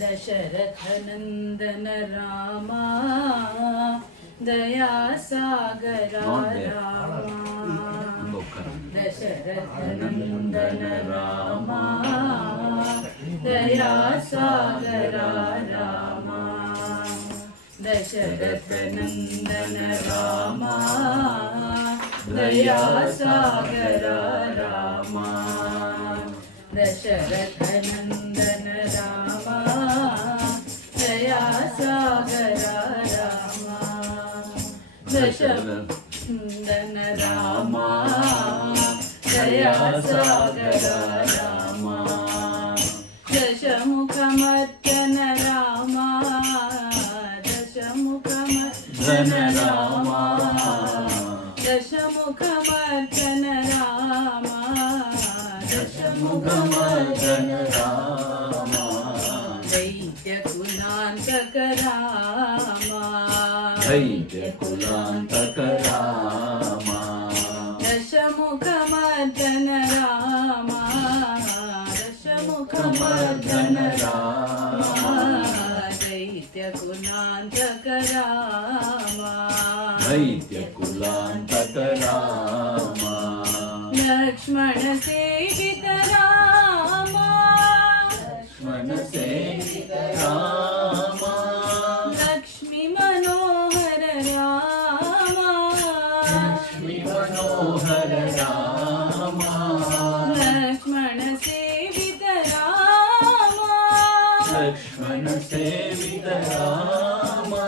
दशरथनन्दन रामा दया सागरा रामा दशरथनन्दन रामा दया सागरा रामा दशरथनन्दन रामा दया सागरा रामा दशरथनन्दन रामा दया सागरा रामा दशरथनन्दन रामा दया सागरा रामा दशमुखमर्दन रामा दशमुखमर्दन रामा दशमुखमर्दन रामा दशमुखमर्दन रामा दैत्यकुलान्तक रामा दैत्यकुलान्तक रामा दशमुखमर्दन रामा दशमुखमर्दन रामा दैत्यकुलान्तक रामा दैत्यकुलान्तक रामा लक्ष्मण सेवित रामा लक्ष्मण सेवित रामा लक्ष्मी मनोहर रामा लक्ष्मी मनोहर रामा लक्ष्मण सेवित रामा लक्ष्मण सेवित रामा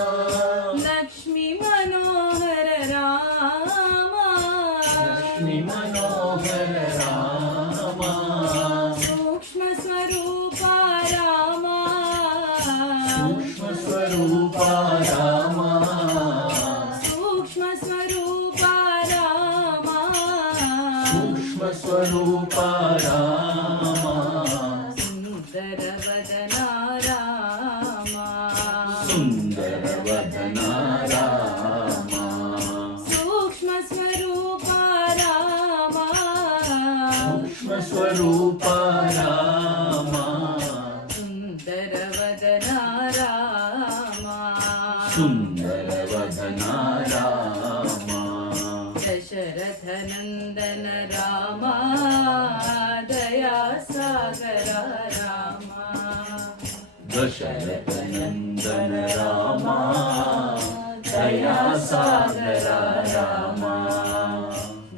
लक्ष्मी मनोहर रामा लक्ष्मी मनोहर रामा सूक्ष्म स्वरूपा रामा सूक्ष्म स्वरूपा रामा सूक्ष्म स्वरूपा रामा सूक्ष्म स्वरूपा रामा सुंदर वदना रामा सुंदर वदना रामा सूक्ष्म स्वरूपा रामा सूक्ष्म स्वरूपा रामा सुंदर वदना रामा सुंदर वदना रामा दशरथनन्दन रामा दया सागरा रामा दशरथनन्दन रामा दया सागरा रामा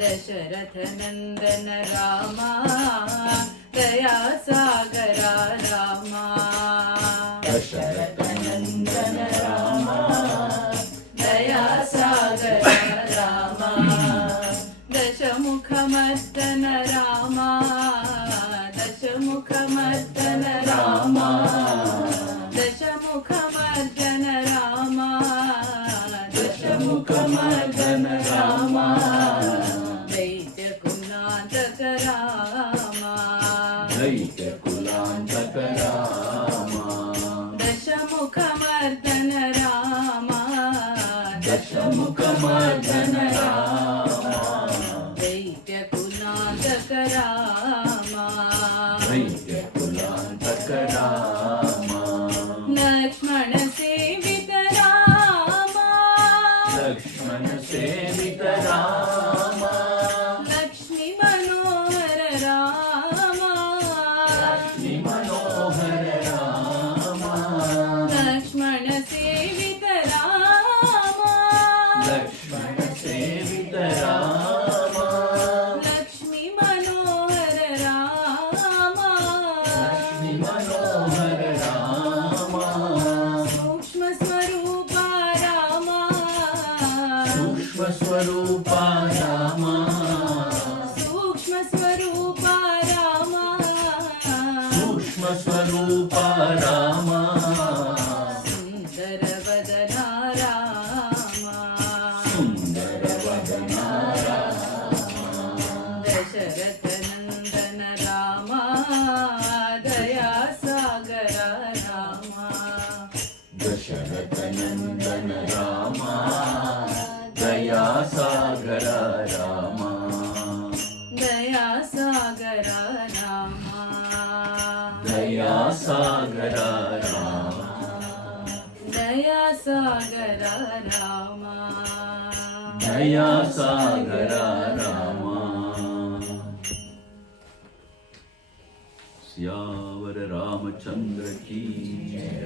दशरथनन्दन रामा दया सागरा रामा दशरथनन्दन रामा दया सागरा रामा दशमुखमर्दन रामा दशमुखमर्दन रामा दशमुखमर्दन रामा दशमुखमर्दन रामा दैत्यकुलान्तक रामा दैत्यकुलान्तक रामा दशमुखमर्दन रामा दशमुखमर्दन रामा दैत्यकुलान्तक रामा दैत्यकुलान्तक रामा लक्ष्मण सेवित रामा लक्ष्मण सेवित रामा लक्ष्मी मनोहर रामा लक्ष्मी मनोहर रामा लक्ष्मण सेवित रामा लक्ष्मण सेवित रामा लक्ष्मी मनोहर रामा लक्ष्मी मनोहर रामा सूक्ष्म स्वरूपा रामा सूक्ष्म स्वरूपा रामा सूक्ष्म स्वरूपा रामा सूक्ष्म स्वरूपा रामा सुंदर वदना रामा सुंदर वदना रामा दशरथनन्दन रामा दया सागरा रामा दशरथनन्दन रामा दया सागरा रामा दया सागरा रामा दया सागर राम, दया सागर रामा, दया सागर राम। सियावर रामचंद्र की जय।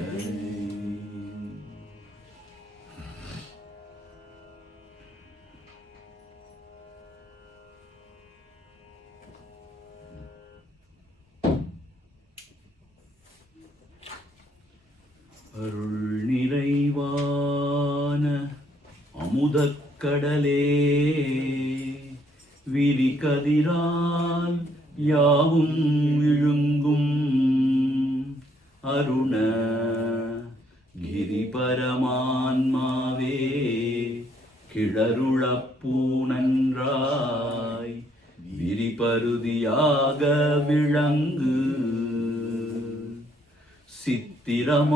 அருள் நிறைவான அமுதக்கடலே, விரிகதிரால் யாவும் விழுங்கும் அருண கிரிபரமான்மாவே, கிளருளப்பூனன்றாய் விரிபருதியாக விளங்கு. சித்திரமாமிகுதெல்லாம்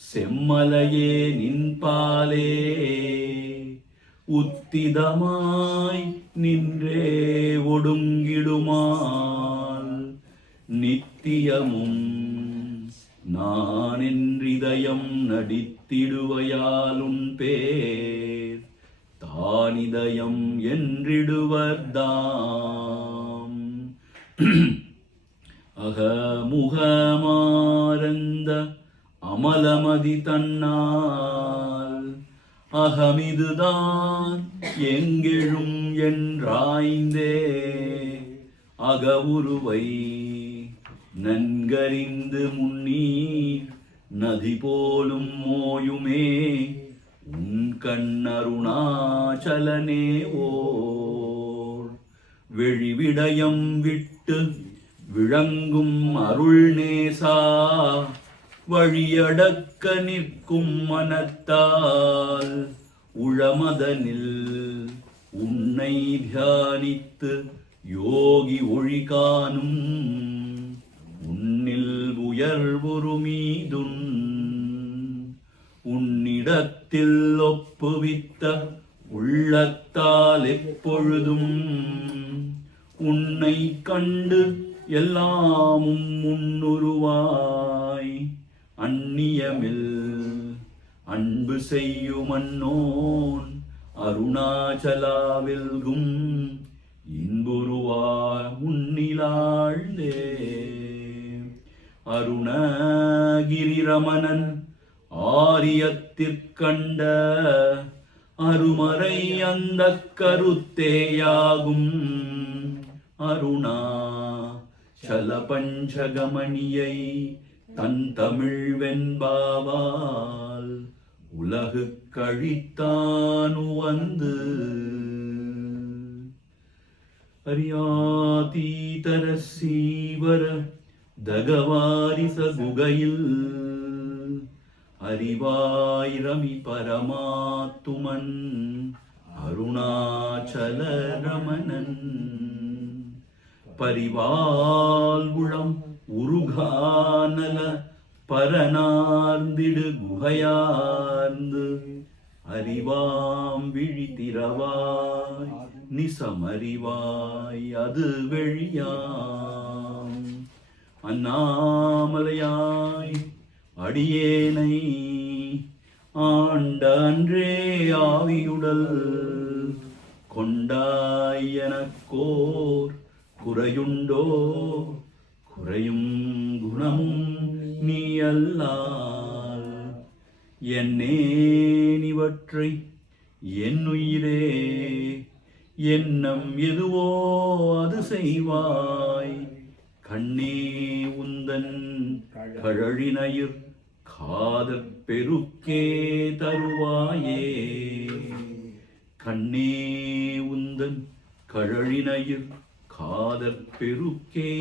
செம்மலையே நின்பாலே, உத்திதமாய் நின்றே ஒடுங்கிடுமால். நித்தியமும் நானென்றிதயம் நடித்திடுவையாலுன் பேர் தானிதயம் என்றிடுவர்தாம். அகமுகமாரந்த அமலமதி தன்னால், அகமிதுதான் எங்கெழும் என்றாய்ந்தே அகவுருவை நன்கறிந்து முன்னீர் நதி போலும் மோயுமே உன் கண்ணருணாச்சலனே ஓர். வெளிவிடயம் விட்டு விளங்கும் அருள் நேசா, வழியடக்க நிற்கும் மனத்தால் உளமதனில் உன்னை தியானித்து யோகி ஒளி காணும். உன்னில் உயர்வுருமீதுன் உன்னிடத்தில் ஒப்புவித்த உள்ளத்தால் எப்பொழுதும் உன்னை கண்டு எல்லாமும் முன்னுருவாய். அந்நியமில் அன்பு செய்யுமன்னோன் அருணாச்சலாவில்கும் இன்புருவாய் உன்னிலாழ்ந்தே. அருணகிரிரமணன் ஆரியத்திற்கண்ட அருமறை அந்த கருத்தேயாகும். அருணா சல பஞ்சகமணியை தன் தமிழ் வெண்பாவால் உலகு கழித்தானு வந்து. அரியாதீதர சீவர தகவாரிச குகையில் அறிவாயிரமி பரமாத்துமன் அருணாச்சல ரமணன். பரிவால்குளம் உருகானல பரனார்ந்திடு குகையார்ந்து அறிவாம் விழித்திரவாய் நிசமறிவாய் அது வெளியாம். அண்ணாமலையாய் அடியேனை ஆண்ட அன்றே ஆவியுடல் கொண்டாய் எனக்கோர் குறையுண்டோ. குறையும் குணமும் நீ அல்லால் என்னேனிவற்றை என்னுயிரே எண்ணம் எதுவோ அது செய்வாய். கண்ணே உந்தன் கழழினயிர் காதற் பெருக்கே தருவாயே. கண்ணே உந்தன் கழழினயிர் காதற் பெருக்கே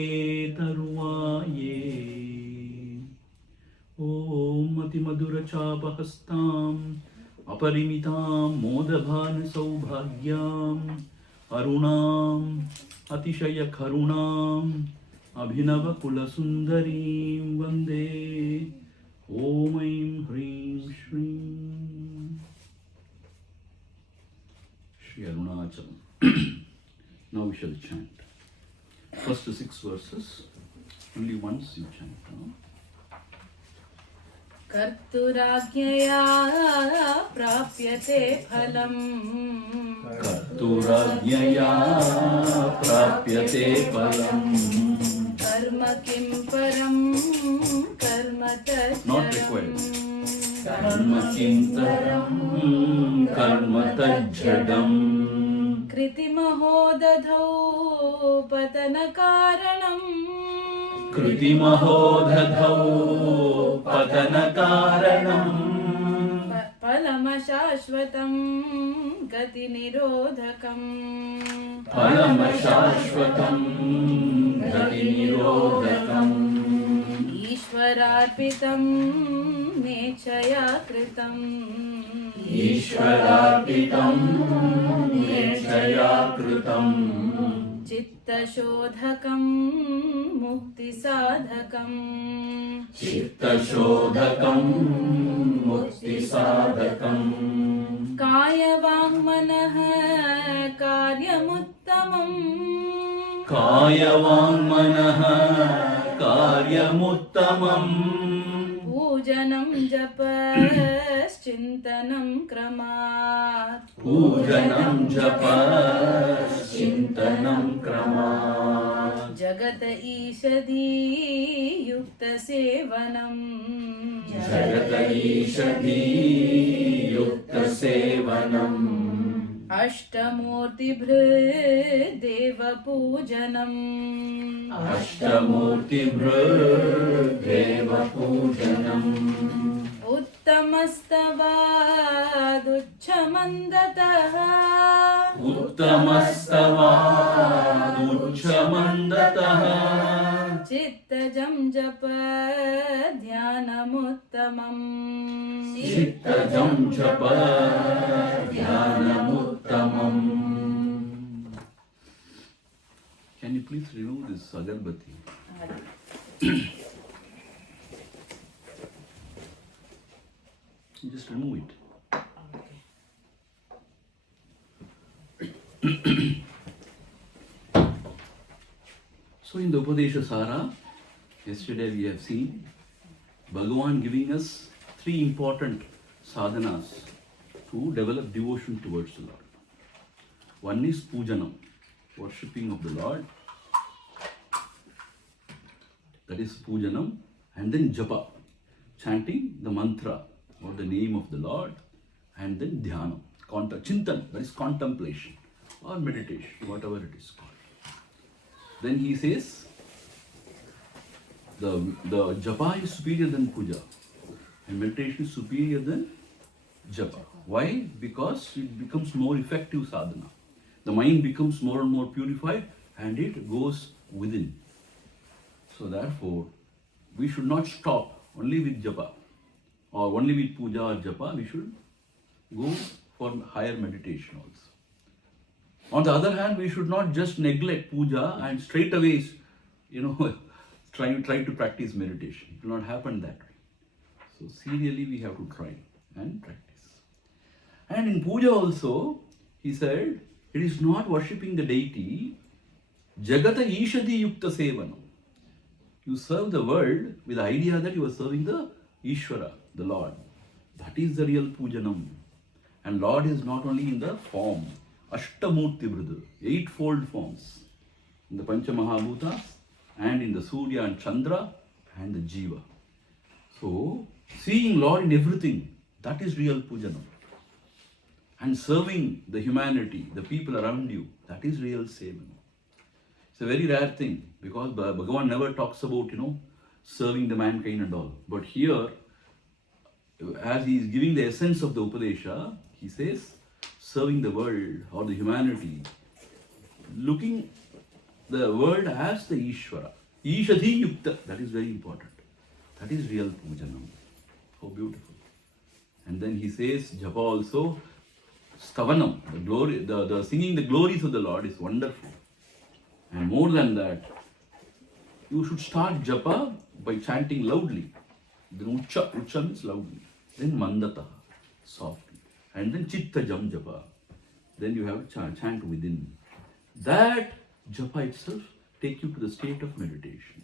தருவாயே. ஓம் அதிமதுர சாபஹஸ்தாம் अपरिमितां मोदभान सौभाग्यां अरुणां अतिशय करुणां अभिनव कुलसुंदरीं वंदे ओम ऐं ह्रीं श्रीं Shri Arunachalam. Now we shall chant. First 6 verses, only once you chant. कर्तुराज्ञया प्राप्यते फलम् कर्तुराज्ञया प्राप्यते फलम् कर्म किं परं कर्म Not required. कर्म किं परं कर्म तज्जडम् कृतिमहो दधौ पतनकारणम् कृतिमहो दधौ पतनकारणम् फलमशाश्वतं गतिनिरोधकम् फलमशाश्वतं गतिनिरोधकम् ईश्वरार्पितं नेच्छया कृतम् ईश्वरार्पितं नेच्छया कृतम् चित्तशोधकं मुक्तिसाधकम् चित्तशोधकं मुक्तिसाधकम् कायवाङ्मनः कार्यमुत्तमम् कायवाङ्मनः कार्यमुत्तमम् पूजनं जपश्चिन्तनं क्रमात् पूजनं जपश्चिन्तनं क्रमात् जगत ईषदी युक्तसेवनम् जगत ईषदी युक्तसेवनम् अष्टमूर्तिभृदेवपूजनम् अष्टमूर्तिभृदेवपूजनम् उत्तमस्तवादुच्छमन्दतः उत्तमस्तवादुच्छमन्दतः चित्तजं जप ध्यानमुत्तमम् चित्तजं जप ध्यानमुत्तमम्. Can you please remove this agarbatti? Just remove it. So in the Upadesa Saram, yesterday we have seen Bhagavan giving us 3 important sadhanas to develop devotion towards the Lord. One is pujanam, worshipping of the Lord. That is pujanam. And then japa, chanting the mantra or the name of the Lord. And then dhyana, chintan, that is contemplation or meditation, whatever it is called. Then he says, the japa is superior than puja and meditation is superior than japa. Why? Because it becomes more effective sadhana. The mind becomes more and more purified and it goes within. So therefore, we should not stop only with japa or only with puja or japa. We should go for higher meditation also. On the other hand, we should not just neglect puja and straight away, try to practice meditation. It will not happen that way. So serially we have to try and practice. And in puja also, he said, it is not worshipping the deity, jagata ishadi yukta sevanam. You serve the world with the idea that you are serving the Ishvara, the Lord. That is the real pujanam. And Lord is not only in the form, Ashtamurti Brother, 8-fold forms. In the Panchamahabhutas and in the Surya and Chandra and the Jiva. So, seeing Lord in everything, that is real pujanam. And serving the humanity, the people around you, that is real sevanam. It's a very rare thing because Bhagavan never talks about, serving the mankind and all. But here, as he is giving the essence of the Upadesha, he says, serving the world or the humanity, looking the world as the Ishvara. Ishadhi Yukta, that is very important. That is real pujanam. How beautiful. And then he says, japa also, stavanam, the glory, the singing the glories of the Lord is wonderful. And more than that, you should start japa by chanting loudly. Then ucha means loudly. Then mandata, softly. And then chitta jam japa. Then you have to chant within. That japa itself take you to the state of meditation.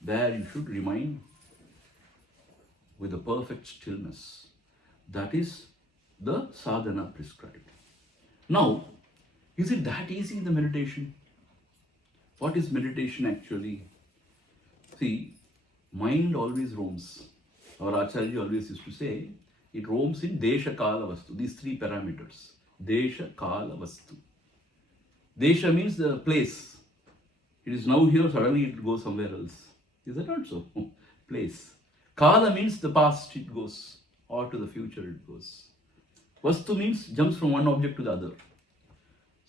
There you should remain with a perfect stillness. That is the sadhana prescribed. Now, is it that easy, the meditation? What is meditation actually? See, mind always roams. Our Acharya always used to say, it roams in Desha, Kala, Vastu. These three parameters. Desha, Kala, Vastu. Desha means the place. It is now here, suddenly it goes somewhere else. Is that not so? Place. Kala means the past it goes, or to the future it goes. Vastu means jumps from one object to the other.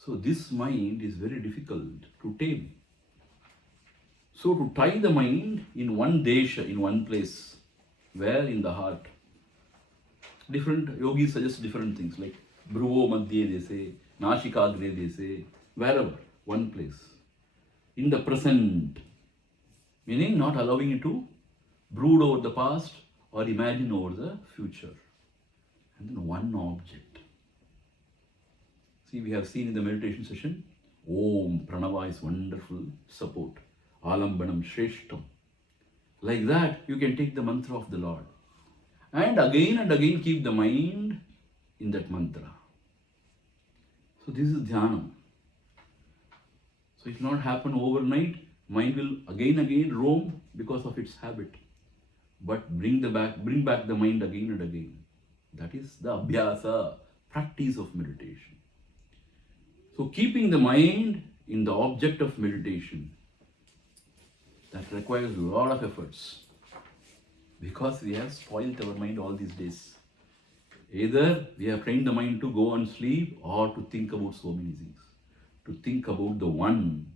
So this mind is very difficult to tame. So to tie the mind in one desha, in one place, where in the heart, different yogis suggest different things like Bhruvo Madhye they say, Nashikagre they say, wherever, one place. In the present, meaning not allowing it to brood over the past or imagine over the future. And then one object. See, we have seen in the meditation session, Om, Pranava is wonderful support. Alambanam, Shreshtam. Like that, you can take the mantra of the Lord. And again keep the mind in that mantra. So this is dhyana. So it will not happen overnight. Mind will again roam because of its habit. But bring back the mind again and again. That is the abhyasa, practice of meditation. So keeping the mind in the object of meditation, that requires a lot of efforts. Because we have spoiled our mind all these days. Either we have trained the mind to go and sleep or to think about so many things. To think about the one,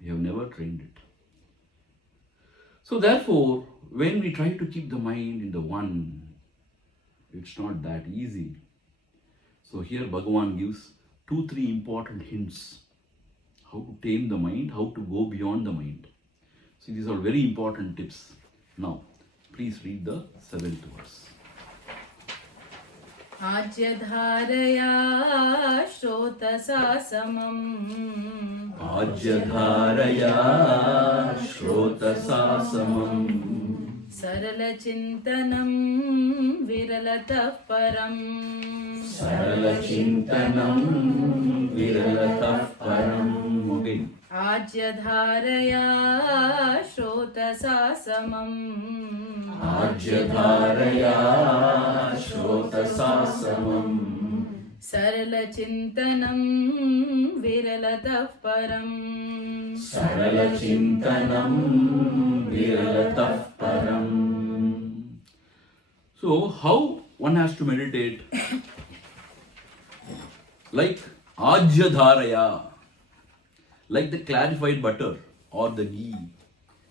we have never trained it. So therefore, when we try to keep the mind in the one, it's not that easy. So here Bhagavan gives 2-3 important hints. How to tame the mind, how to go beyond the mind. See, these are very important tips. Now, please read the 7th verse. Ajyadharaya shrotasa samam. Ajyadharaya shrotasa samam. Sarala chintanam viralatah param. Sarala chintanam viralatah param. Again. Ajyadharaya shrotasa samam. Ajyadharaya shrotasa samam. Sarala chintanam viralatah param. Sarala chintanam viralatah param. So, how one has to meditate? Like Ajyadharaya, like the clarified butter or the ghee.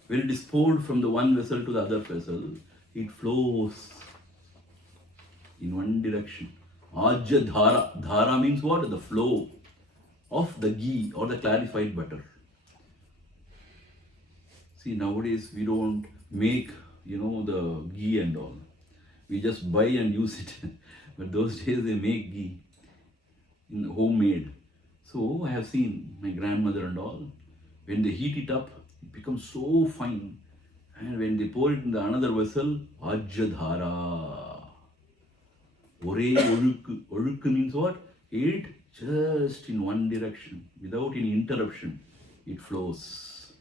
When it is poured from the one vessel to the other vessel, it flows in one direction. Ajyadhara. Dhara means what? The flow of the ghee or the clarified butter. See, nowadays we don't make, the ghee and all. We just buy and use it. But those days they make ghee in homemade. So I have seen my grandmother and all. When they heat it up, it becomes so fine. And when they pour it in the another vessel, Ajyadhara. Ore olukku. Olukku means what? It just in one direction, without any interruption, it flows.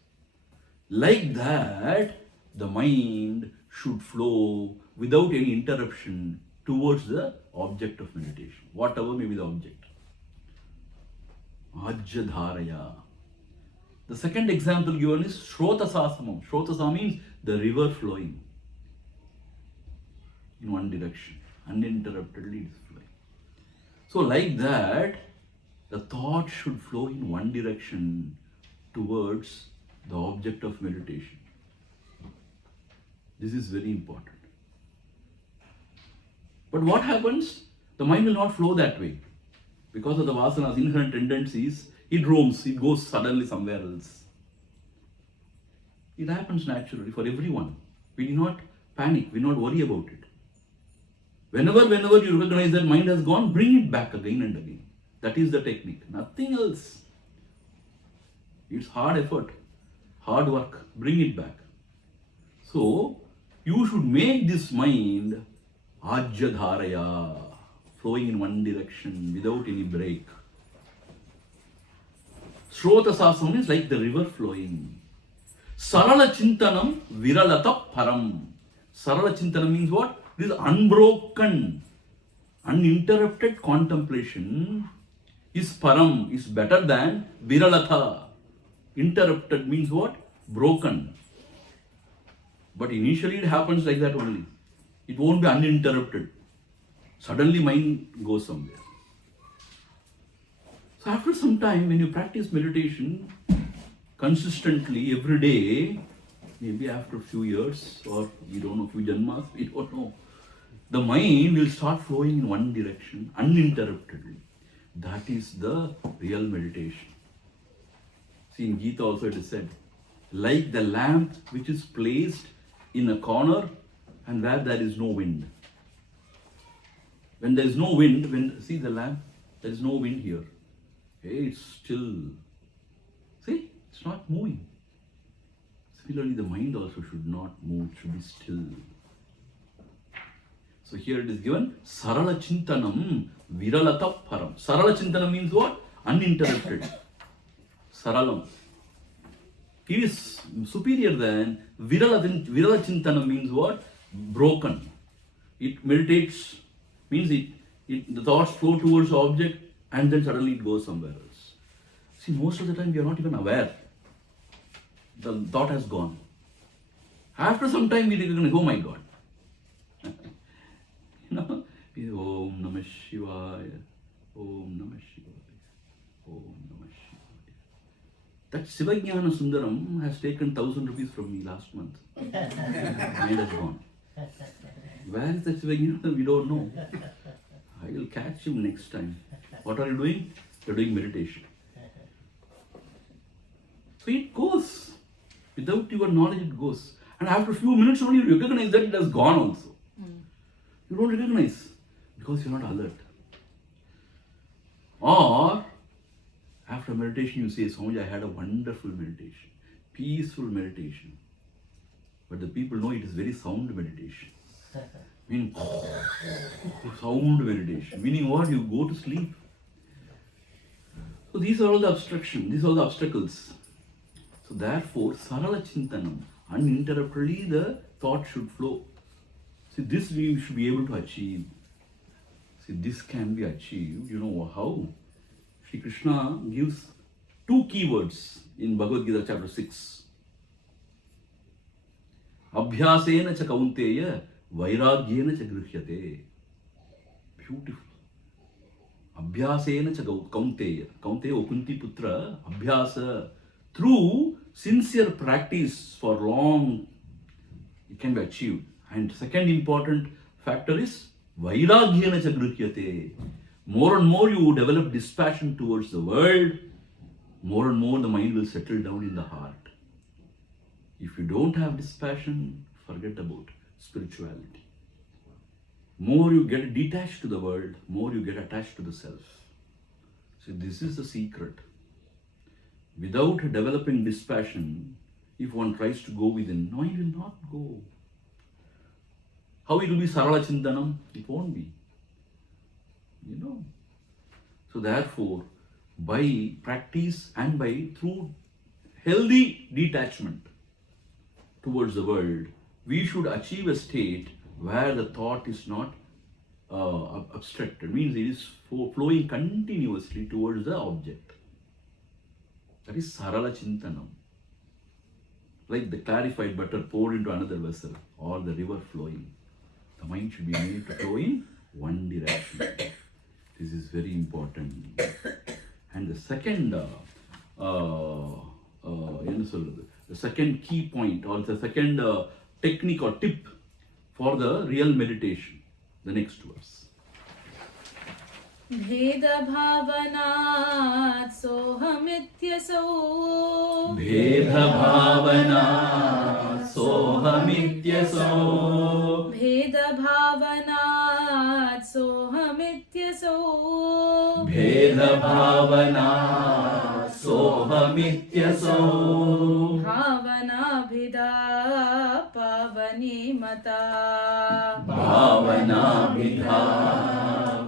Like that, the mind should flow without any interruption towards the object of meditation, whatever may be the object. Ajyadharaya. The second example given is Shrotasa Samam. Shrotasa means the river flowing in one direction. Uninterruptedly it is flowing. So like that, the thought should flow in one direction towards the object of meditation. This is very important. But what happens? The mind will not flow that way. Because of the vasanas, inherent tendencies, it roams, it goes suddenly somewhere else. It happens naturally for everyone. We do not panic, we do not worry about it. Whenever you recognize that mind has gone, bring it back again and again. That is the technique, nothing else. It's hard effort, hard work. Bring it back. So, you should make this mind ajyadharaya, flowing in one direction without any break. Shrota sasam is like the river flowing. Sarala chintanam viralata param. Sarala chintanam means what? This unbroken, uninterrupted contemplation is param, is better than viralatha. Interrupted means what? Broken. But initially it happens like that only. It won't be uninterrupted. Suddenly mind goes somewhere. So after some time, when you practice meditation consistently every day, maybe after a few years or we don't know, few janmas, we don't know, the mind will start flowing in one direction uninterruptedly. That is the real meditation. See, in Gita also it is said, like the lamp which is placed in a corner and where there is no wind. When there is no wind, see the lamp, there is no wind here. Okay, it's still. See, it's not moving. Similarly, the mind also should not move, should be still. So here it is given, Sarala Chintanam Viralata Param. Sarala Chintanam means what? Uninterrupted. Saralam. It is superior than Virala Chintanam means what? Broken. It meditates, means the thoughts flow towards the object and then suddenly it goes somewhere else. See, most of the time we are not even aware. The thought has gone. After some time we recognize, oh my God. Om Namah Shivaya, Om Namah Shivaya, Om Namah Shivaya. That Sivajnana Sundaram has taken 1,000 rupees from me last month. Mind has gone. Where is the Sivajnana? We don't know. I will catch him next time. What are you doing? You are doing meditation. So it goes. Without your knowledge, it goes. And after a few minutes only, you recognize that it has gone also. You don't recognize because you're not alert. Or after meditation, you say, Swamiji, I had a wonderful meditation, peaceful meditation. But the people know it is very sound meditation. Meaning, sound meditation. Meaning what? You go to sleep. So these are all the obstructions, these are all the obstacles. So therefore, Sarala Chintanam, uninterruptedly the thought should flow. See, this we should be able to achieve. See, this can be achieved. You know how? Shri Krishna gives two keywords in Bhagavad Gita chapter 6. Abhyasena cha kaunteya vairagyena cha grihyate. Beautiful. Abhyasena cha kaunteya. Kaunteya Okunti Putra. Abhyasa. Through sincere practice for long, it can be achieved. And second important factor is vairagyena cha grihyate. More and more you develop dispassion towards the world, more and more the mind will settle down in the heart. If you don't have dispassion, forget about spirituality. More you get detached to the world, more you get attached to the self. So this is the secret. Without developing dispassion, if one tries to go within, no, it will not go. How it will be Sarala Chintanam? It won't be. You know. So therefore, by practice and through healthy detachment towards the world, we should achieve a state where the thought is not obstructed. Means it is flowing continuously towards the object. That is Sarala Chintanam. Like the clarified butter poured into another vessel or the river flowing. The mind should be made to flow in one direction. This is very important. And the second, the second key point or the second technique or tip for the real meditation, the next verse. Bheda bhavanat sohamityasau. Bheda bhavanat sohamityasau. Bheda bhavanat sohamityasau. Bheda bhavanat सोऽहमित्यसौ भावनाभिधा पावनीमता भावनाभिधा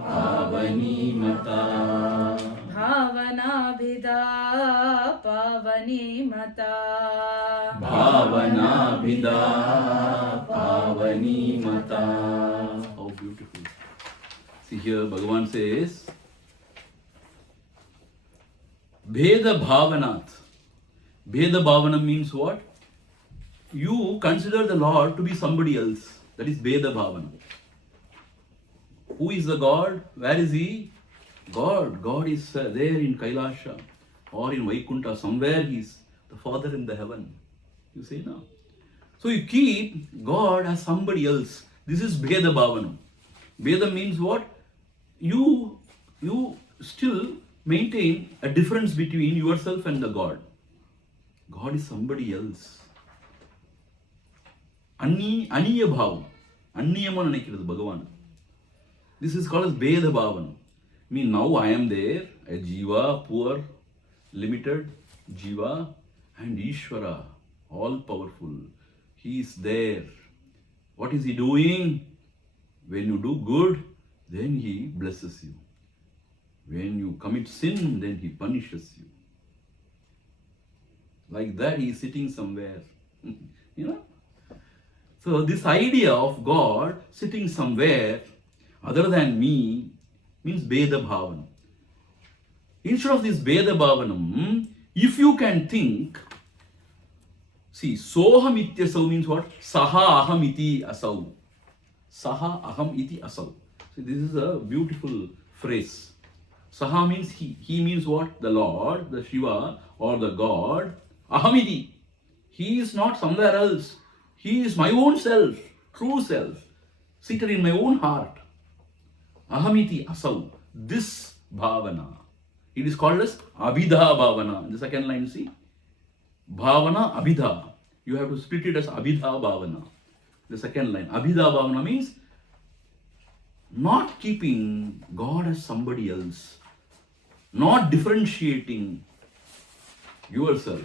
पावनीमता भावनाभिधा पावनीमता भावनाभिधा पावनीमता. How beautiful. See here Bhagavan says Bheda Bhavanat. Bheda Bhavana means what? You consider the Lord to be somebody else. That is Bheda Bhavana. Who is the God? Where is He? God. God is there in Kailasha or in Vaikuntha. Somewhere He is the Father in the heaven. You say now. So you keep God as somebody else. This is Bheda Bhavana. Bheda means what? You still maintain a difference between yourself and the God. God is somebody else. Aniya bhavam. Anniyama nanikirathu Bhagavan. This is called as Bheda Bhavana. I mean, now I am there, a Jiva, poor, limited Jiva, and Ishvara, all powerful. He is there. What is He doing? When you do good, then He blesses you. When you commit sin, then He punishes you. Like that, He is sitting somewhere. You know? So this idea of God sitting somewhere other than me means Bheda Bhavana. Instead of this Bheda Bhavanam, if you can think, see, Soham ityasau means what? Saha aham iti asau. Saha aham iti asau. So this is a beautiful phrase. Saha means he. He means what? The Lord, the Shiva or the God. Ahamiti. He is not somewhere else. He is my own self, true self, seated in my own heart. Ahamiti asau. This bhavana. It is called as abhidha bhavana. In the second line, see? Bhavana abhidha. You have to split it as abhidha bhavana. The second line. Abhidha bhavana means not keeping God as somebody else. Not differentiating yourself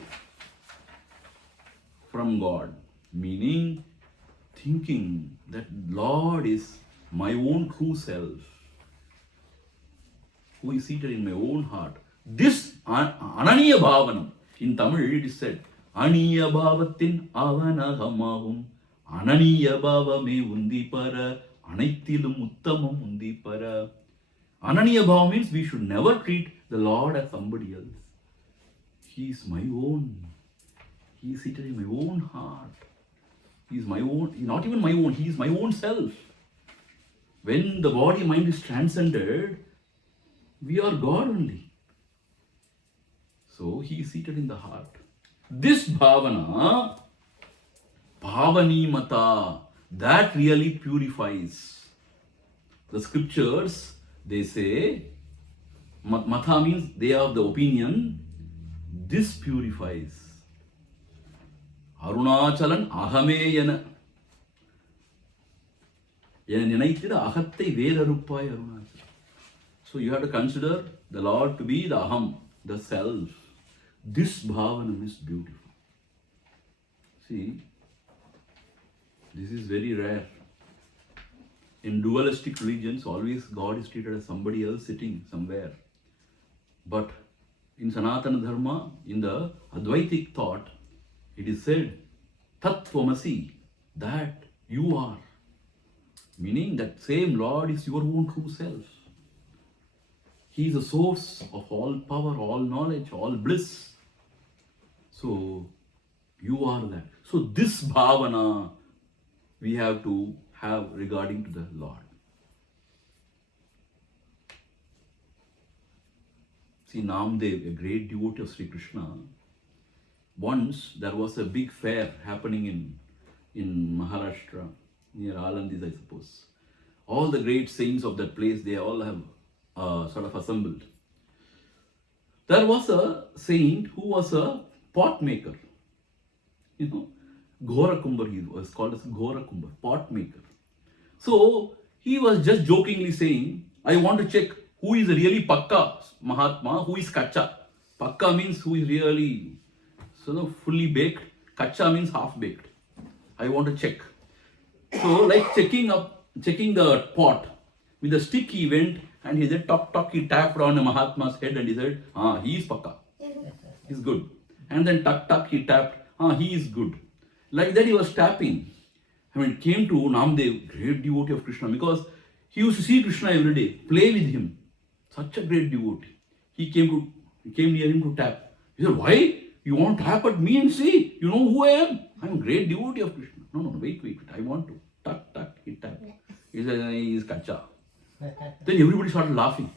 from God. Meaning, thinking that Lord is my own true self, who is seated in my own heart. This Ananiya Bhavanam, in Tamil it is said, Aniya Bhavathin Avanahamahum, Ananiya Bhavame Undipara, Anaithilum Uttamam Undipara. Ananiya Bhava means we should never treat the Lord as somebody else. He is my own. He is seated in my own heart. He is my own, not even my own, He is my own self. When the body mind is transcended, we are God only. So He is seated in the heart. This bhavana, bhavanimata, that really purifies. The scriptures, they say, Matha means they are of the opinion, this purifies. Arunachalan ahameyana. So you have to consider the Lord to be the aham, the self. This bhavanam is beautiful. See, this is very rare. In dualistic religions, always God is treated as somebody else sitting somewhere. But in Sanatana Dharma, in the Advaitic thought, it is said, Tat Tvamasi, that you are. Meaning that same Lord is your own true self. He is the source of all power, all knowledge, all bliss. So, you are that. So, this bhavana we have to have regarding to the Lord. See, Namdev, a great devotee of Sri Krishna, once there was a big fair happening in Maharashtra, near Alandis, I suppose. All the great saints of that place, they all have sort of assembled. There was a saint who was a pot maker. You know, Ghorakumbha, he was called as Ghorakumbha, pot maker. So, he was just jokingly saying, I want to check who is really Pakka Mahatma, who is Kacha. Pakka means who is really fully baked. Kacha means half baked. I want to check. So like checking the pot. With a stick he went and he said, tock tock, he tapped on a Mahatma's head and he said, he is Pakka. He's good. And then tuck tuck he tapped, he is good. Like that he was tapping. I mean, it came to Namdev, great devotee of Krishna, because he used to see Krishna every day, play with him. Such a great devotee. He came near him to tap. He said, why? You want to tap at me and see? You know who I am? I'm a great devotee of Krishna. No, wait. I want to. Tuck, tuck, he tapped. He said, he is kacha. Then everybody started laughing.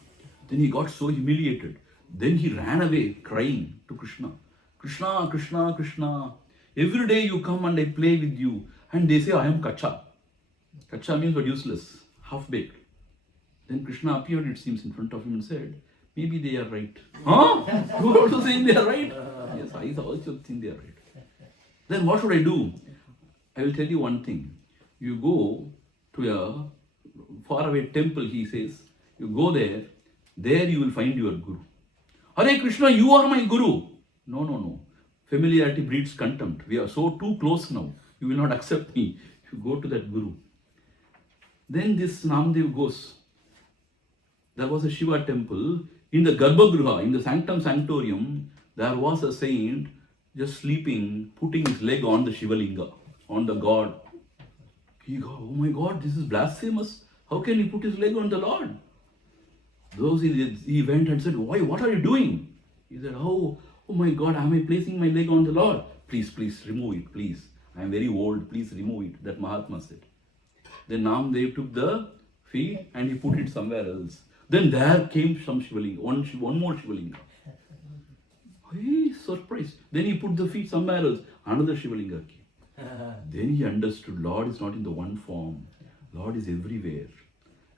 Then he got so humiliated. Then he ran away crying to Krishna. Krishna, Krishna, Krishna. Every day you come and I play with you. And they say, I am kacha. Kacha means what? Useless, half-baked. Then Krishna appeared, it seems, in front of him and said, maybe they are right. Huh? You are also saying they are right? Yes, I also think they are right. Then what should I do? I will tell you one thing. You go to a faraway temple, he says. You go there you will find your guru. Hare Krishna, you are my guru. No. Familiarity breeds contempt. We are so too close now. You will not accept me. You go to that guru. Then this Namdev goes. There was a Shiva temple. In the Garbhagriha, in the Sanctum Sanctorium, there was a saint just sleeping, putting his leg on the Shivalinga, on the god. He got, oh my God, this is blasphemous. How can he put his leg on the Lord? He went and said, why, what are you doing? He said, oh my God, am I placing my leg on the Lord? Please, remove it, please. I am very old, please remove it. That Mahatma said. Then Namdev took the feet and he put it somewhere else. Then there came some Shivalinga, one more Shivalinga. He is surprised. Then he put the feet somewhere else. Another Shivalinga came. Then he understood Lord is not in the one form. Lord is everywhere.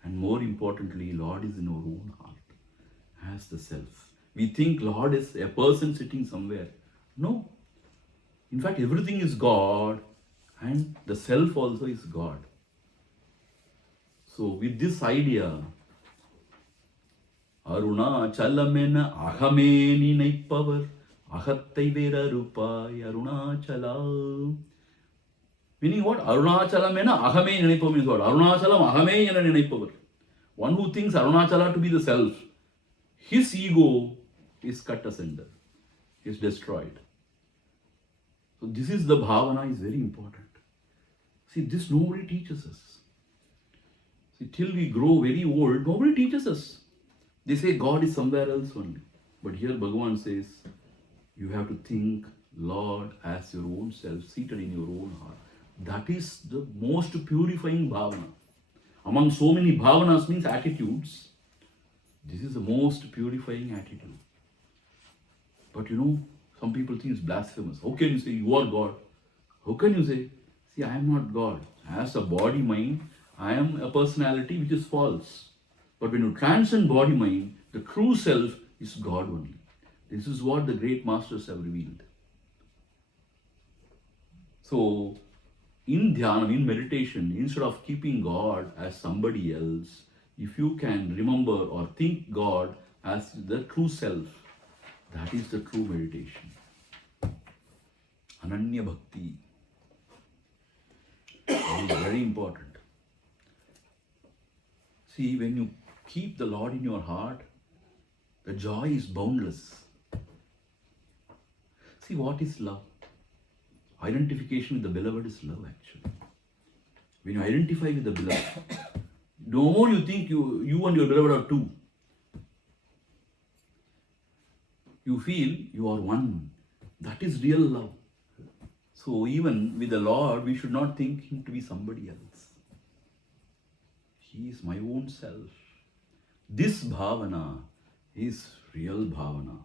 And more importantly, Lord is in our own heart as the self. We think Lord is a person sitting somewhere. No. In fact, everything is God and the self also is God. So with this idea, Arunachalamena ahame ninaipavar ahattai vera rupai Arunachala. Meaning what? Arunachalamena ahame ninaipavar means what? Arunachalam ahame yana ninaipavar. One who thinks Arunachala to be the self, his ego is cut asunder, is destroyed. So this is the bhavana is very important. See, this nobody teaches us. See, till we grow very old, nobody teaches us. They say God is somewhere else only. But here Bhagavan says, you have to think Lord as your own self, seated in your own heart. That is the most purifying bhavana. Among so many bhavanas means attitudes, this is the most purifying attitude. But some people think it's blasphemous. How can you say you are God? How can you say, see, I am not God. As a body mind, I am a personality which is false. But when you transcend body mind, the true self is God only. This is what the great masters have revealed. So, in dhyana, in meditation, instead of keeping God as somebody else, if you can remember or think God as the true self, that is the true meditation. Ananya Bhakti. That is very important. See, when you keep the Lord in your heart, the joy is boundless. See, what is love? Identification with the beloved is love, actually. When you identify with the beloved, no more you think you and your beloved are two. You feel you are one. That is real love. So even with the Lord, we should not think him to be somebody else. He is my own self. This bhavana is real bhavana.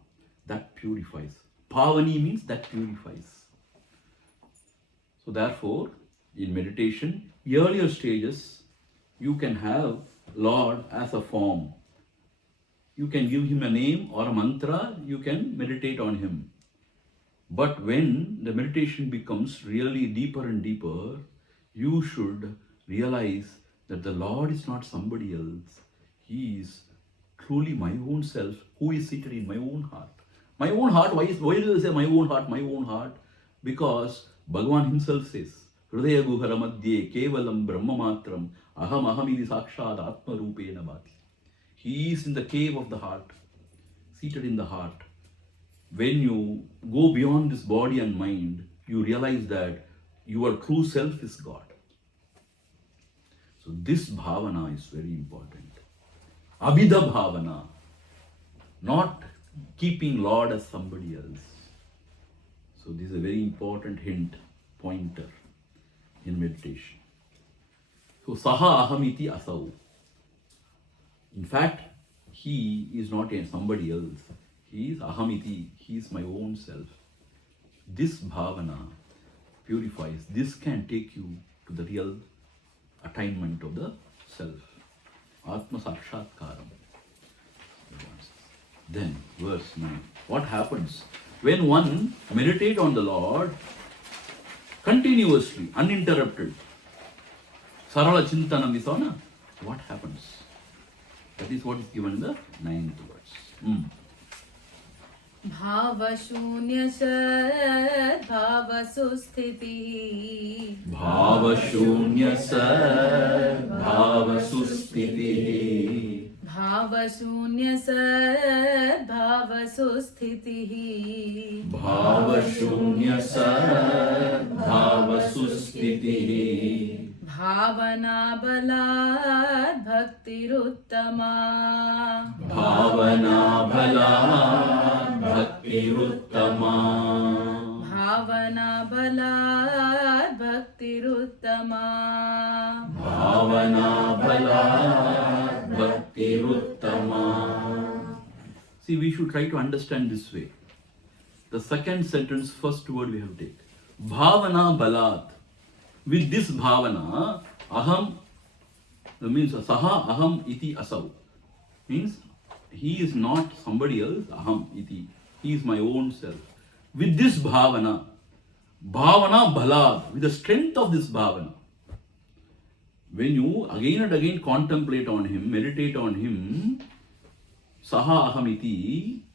That purifies. Bhavani means that purifies. So therefore, in meditation, earlier stages, you can have Lord as a form. You can give him a name or a mantra, you can meditate on him. But when the meditation becomes really deeper and deeper, you should realize that the Lord is not somebody else. He is truly my own self who is seated in my own heart. My own heart, why do they say my own heart, my own heart? Because Bhagavan himself says, Hridaya Guhara Madhye Kevalam Brahma Matram Aham Ahamidi Sakshad Atma Rupena Bhati. He is in the cave of the heart, seated in the heart. When you go beyond this body and mind, you realize that your true self is God. So this bhavana is very important. Abhida bhavana, not keeping Lord as somebody else. So this is a very important hint, pointer in meditation. So saha ahamiti asau. In fact, he is not somebody else. He is ahamiti. He is my own self. This bhavana purifies. This can take you to the real attainment of the self. Atma sakshatkaram. Then, verse 9. What happens? When one meditates on the Lord continuously, uninterrupted, sarala chintanam visana, what happens? That is what is given in the 9th verse. भावशून्य सद्भाव सुस्थितिः भावशून्य सद्भाव सुस्थितिः भावशून्य सद्भाव सुस्थितिः भावशून्य सद्भाव सुस्थितिः भावना बलात् भक्तिरुत्तमा भावना बलात् भक्तिरुत्तमा भावना बलात् भक्तिरुत्तमा भावना बलात् भक्तिरुत्तमा. See, we should try to understand this way. The second sentence, first word we have to take. Bhavana balat. With this bhavana, aham means saha aham iti asau. Means he is not somebody else, aham iti. He is my own self. With this bhavana, bhavana balad, with the strength of this bhavana, when you again and again contemplate on him, meditate on him, saha aham iti,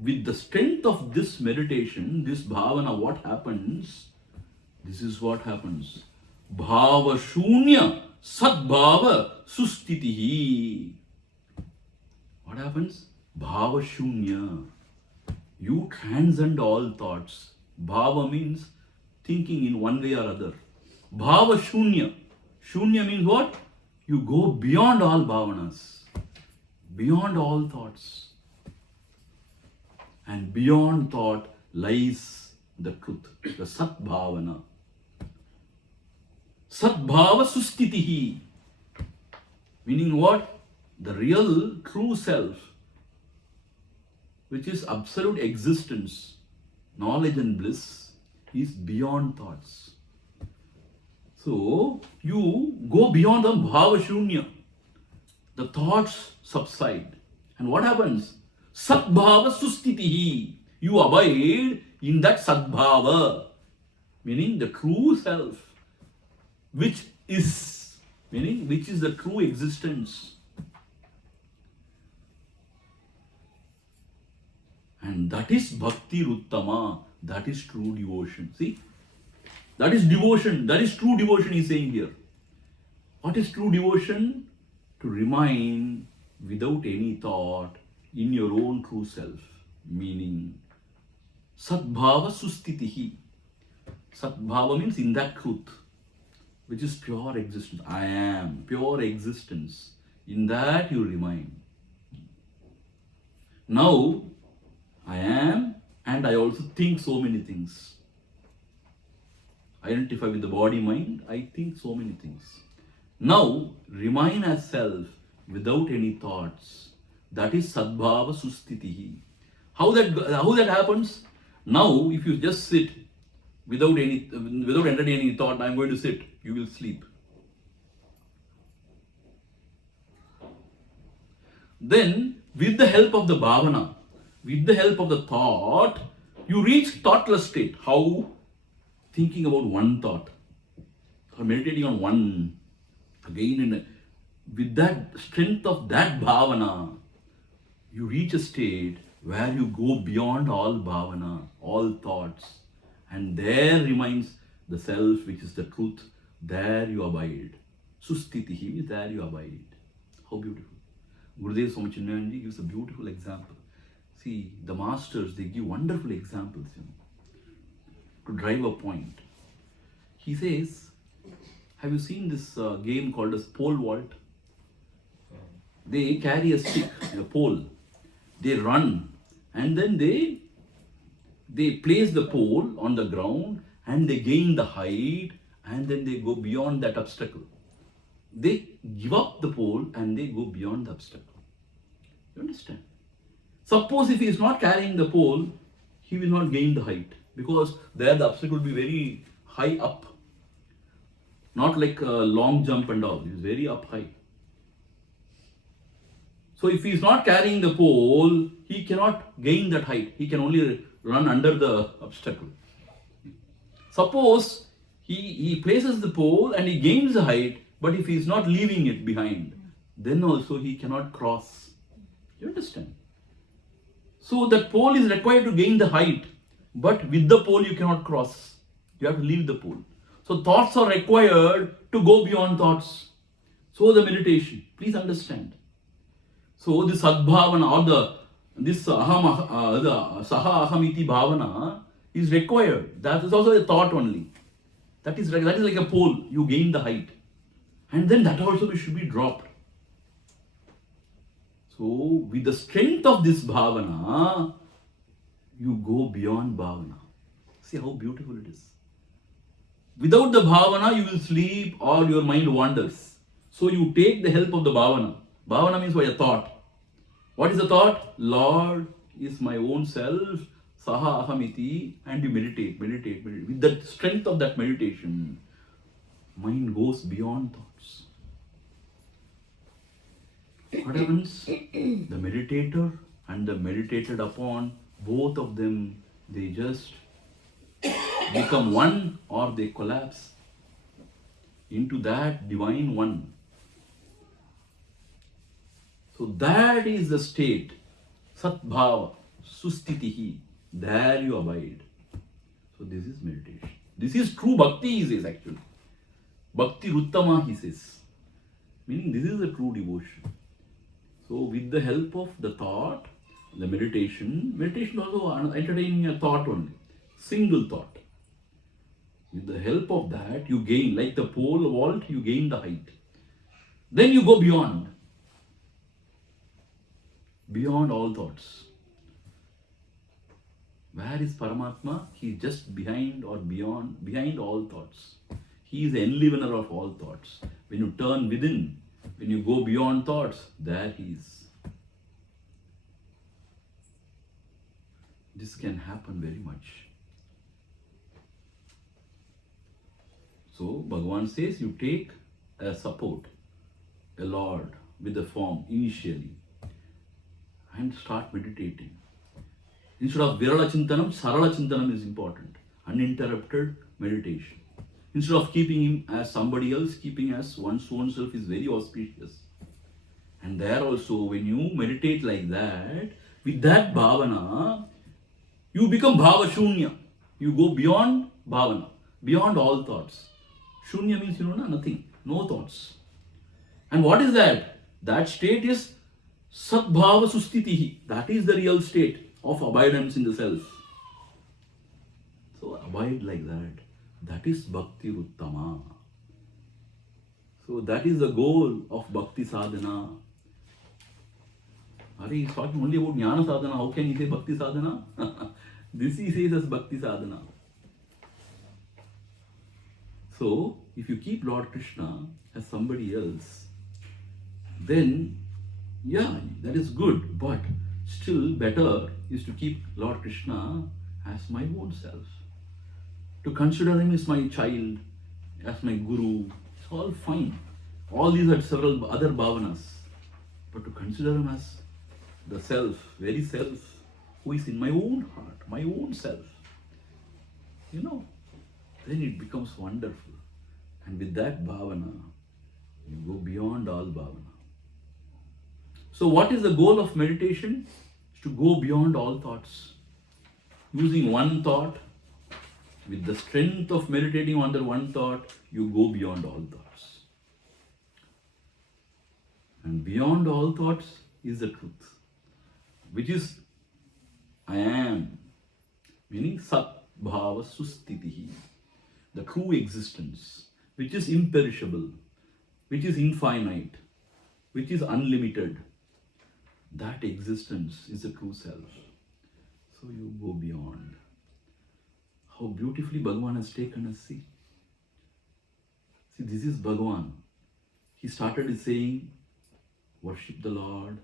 with the strength of this meditation, this bhavana, what happens? This is what happens. Bhava shunya sadbhava sustitihi. What happens? Bhava shunya. You transcend all thoughts. Bhava means thinking in one way or other. Bhava shunya. Shunya means what? You go beyond all bhavanas. Beyond all thoughts. And beyond thought lies the truth, the Sat Bhavana. Sat Bhava Sustitihi. Meaning what? The real true self, which is absolute existence, knowledge and bliss, is beyond thoughts. So, you go beyond the Bhava Shunya. The thoughts subside. And what happens? Sadbhava Sustitihi. You abide in that Sadbhava, meaning the true self, which is, meaning which is the true existence. And that is Bhakti Ruttama, that is true devotion. See? That is devotion, that is true devotion, he is saying here. What is true devotion? To remain without any thought in your own true self, meaning Sadbhava Sustitihi. Sadbhava means in that truth, which is pure existence. I am, pure existence. In that you remain. Now, I am, and I also think so many things. Identify with the body, mind, I think so many things. Now, remain as self without any thoughts. That is Sadbhava Sustitihi. How that happens? Now, if you just sit without entertaining any thought, I'm going to sit, you will sleep. Then, with the help of the bhavana, with the help of the thought, you reach thoughtless state. How? Thinking about one thought, or meditating on one, again and with that strength of that bhavana, you reach a state where you go beyond all bhavana, all thoughts, and there remains the self, which is the truth. There you abide. Sustitihi means there you abide. How beautiful. Gurudev Swami Chinmayanji gives a beautiful example. See, the masters, they give wonderful examples, to drive a point. He says, have you seen this game called as pole vault? They carry a stick, a pole. They run, and then they place the pole on the ground, and they gain the height, and then they go beyond that obstacle. They give up the pole and they go beyond the obstacle. You understand? Suppose if he is not carrying the pole, he will not gain the height, because there the obstacle will be very high up. Not like a long jump and all, it is very up high. So if he is not carrying the pole, he cannot gain that height. He can only run under the obstacle. Suppose he places the pole and he gains the height, but if he is not leaving it behind, then also he cannot cross. You understand? So that pole is required to gain the height, but with the pole you cannot cross. You have to leave the pole. So thoughts are required to go beyond thoughts. So the meditation, please understand. So this sadbhavana or this the saha ahamiti bhavana is required. That is also a thought only. That is like a pole. You gain the height, and then that also should be dropped. So with the strength of this bhavana, you go beyond bhavana. See how beautiful it is. Without the bhavana, you will sleep or your mind wanders. So you take the help of the bhavana. Bhavana means by a thought. What is the thought? Lord is my own self, saha ahamiti, and you meditate. With the strength of that meditation, mind goes beyond thoughts. What happens? The meditator and the meditated upon, both of them, they just become one or they collapse into that divine one. So that is the state, satbhava, sustitihi, there you abide. So this is meditation. This is true bhakti, he says actually. Bhakti ruttama, he says. Meaning this is the true devotion. So with the help of the thought, the meditation also entertaining a thought only, single thought. With the help of that, you gain, like the pole vault, you gain the height. Then you go beyond all thoughts. Where is Paramatma? He is just behind or behind all thoughts. He is the enlivener of all thoughts. When you turn within, when you go beyond thoughts, there he is. This can happen very much. So Bhagavan says you take a support, a Lord with the form initially, and start meditating. Instead of Virala Chintanam, Sarala Chintanam is important. Uninterrupted meditation. Instead of keeping him as somebody else, keeping as one's own self is very auspicious. And there also, when you meditate like that, with that bhavana, you become bhava shunya. You go beyond bhavana, beyond all thoughts. Shunya means, nothing, no thoughts. And what is that? That state is satbhava sustitihi. That is the real state of abidance in the self. So abide like that. That is bhakti ruttama. So that is the goal of bhakti sadhana. He is talking only about jnana sadhana. How can he say bhakti sadhana? This he says as bhakti sadhana. So, if you keep Lord Krishna as somebody else, then, yeah, that is good, but still better is to keep Lord Krishna as my own self. To consider him as my child, as my guru, it's all fine. All these are several other bhavanas. But to consider him as the self, very self, who is in my own heart, my own self, then it becomes wonderful. And with that bhavana, you go beyond all bhavana. So what is the goal of meditation? is to go beyond all thoughts. Using one thought, with the strength of meditating on that one thought, you go beyond all thoughts. And beyond all thoughts is the truth, which is I am, meaning Sat Bhava Sustitihi, the true existence, which is imperishable, which is infinite, which is unlimited. That existence is the true self. So you go beyond. How beautifully Bhagavan has taken us, see. See, this is Bhagavan. He started with saying, worship the Lord,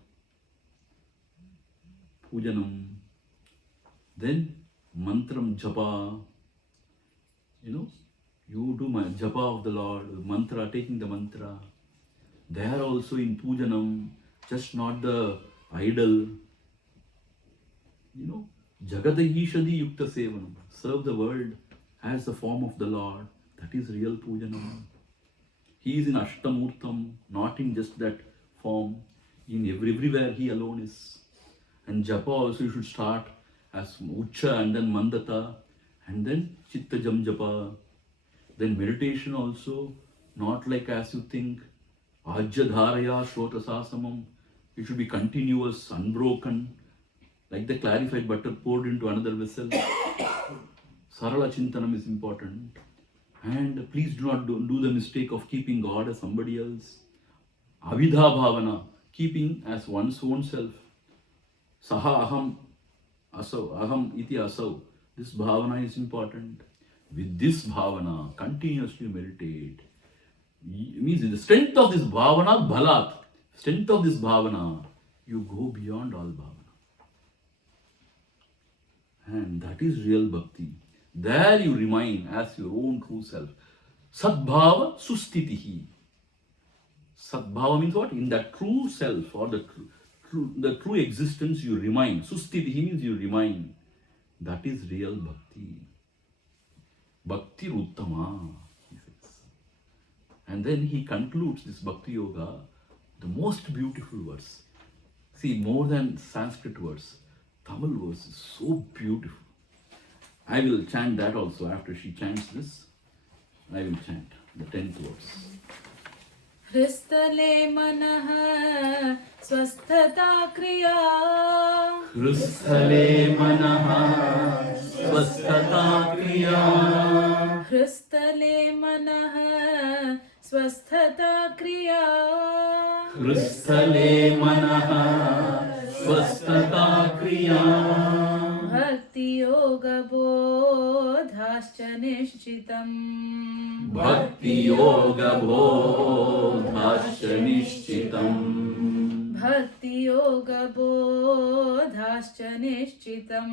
pujanam, then mantram japa, you do my japa of the Lord, mantra, taking the mantra. There also in pujanam, just not the idol, jagata ishadi yukta sevanam, serve the world as the form of the Lord. That is real pujanam. He is in Ashtamurtam, not in just that form. In everywhere he alone is. And japa also you should start as ucha and then mandata and then chitta jam japa. Then meditation also, not like as you think, ajya dharaya shrota sasamam. It should be continuous, unbroken, like the clarified butter poured into another vessel. Sarala chintanam is important. And please do not do the mistake of keeping God as somebody else. Avidha bhavana, keeping as one's own self. Saha aham asau, aham iti asau. This bhavana is important. With this bhavana, continuously meditate. It means in the strength of this bhavana, bhalat, strength of this bhavana, you go beyond all bhavana. And that is real bhakti. There you remain as your own true self. Sadbhava sustitihi. Sadbhava means what? In that true self or the true existence you remain. Sustitihi means you remain. That is real bhakti. Bhakti Uttama, he says. And then he concludes this Bhakti Yoga, the most beautiful verse. See, more than Sanskrit verse, Tamil verse is so beautiful. I will chant that also after she chants this. I will chant the 10th verse. Hristale manaha swasthata kriya. Hristale manaha swasthata kriya. Hristale manaha swasthata kriya. Hristale manaha swasthata kriya. Bhakti yoga bodhascha nishchitam. Bhakti yoga bodhascha nishchitam. Bhakti yoga bodhascha nishchitam.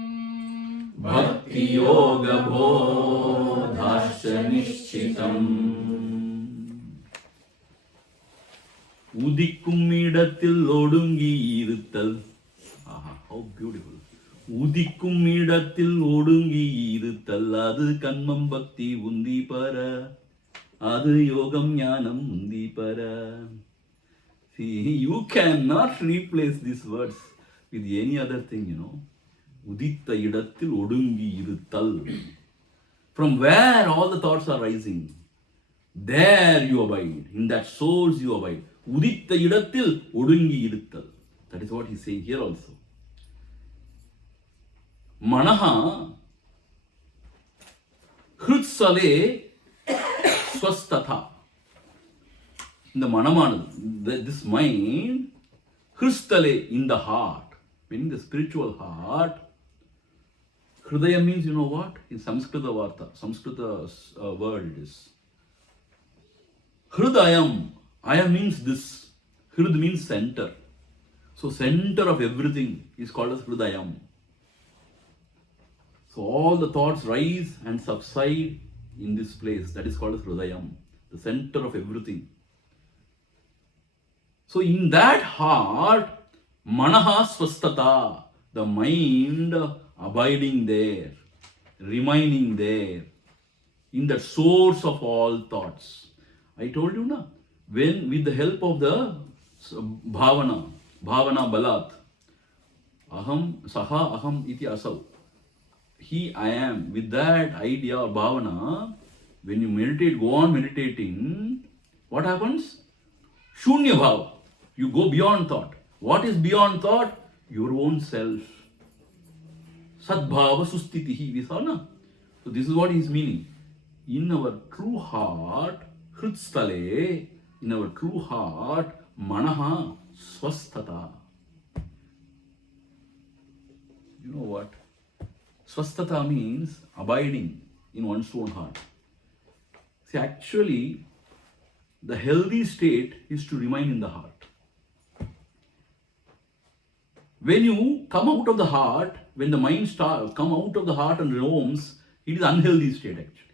Bhakti yoga bodhascha nishchitam. உதிக்கும் இடத்தில் ஒடுங்கி இருத்தல். Aha, how beautiful. உதிக்கும் இடத்தில் ஒடுங்கி இருத்தல், அது கண்மம் பக்தி உந்தி பர, அது யோகம் ஞானம் உந்தி பர. See, you cannot replace these words with any other thing, உதித்த இடத்தில் ஒடுங்கி இருத்தல். From where all the thoughts are rising, there you abide. In that source you abide. உதித்த இடத்தில் ஒடுங்கி இருத்தல். That is what he is saying here also. Manaha Hrutsale Swasthatha. In the Manamana, this mind, Hristale, in the heart, meaning the spiritual heart. Hridaya means, you know what? In Samskrita word it is. Hridayam. Ayam means this. Hrid means center. So center of everything is called as Hridayam. So all the thoughts rise and subside in this place. That is called as Hridayam, the center of everything. So in that heart, Manaha Swasthata, the mind abiding there, remaining there, in the source of all thoughts. I told you, na, when with the help of the bhavana balat, Aham, saha aham iti asau. He, I am. With that idea or bhavana, when you meditate, go on meditating, what happens? Shunya bhava. You go beyond thought. What is beyond thought? Your own self. Sadbhava sustitihi. We saw, na? So this is what he is meaning. In our true heart, hrutstale, in our true heart, manaha swasthata. You know what? Swasthata means abiding in one's own heart. See, actually, the healthy state is to remain in the heart. When you come out of the heart, when the mind come out of the heart and roams, it is unhealthy state actually.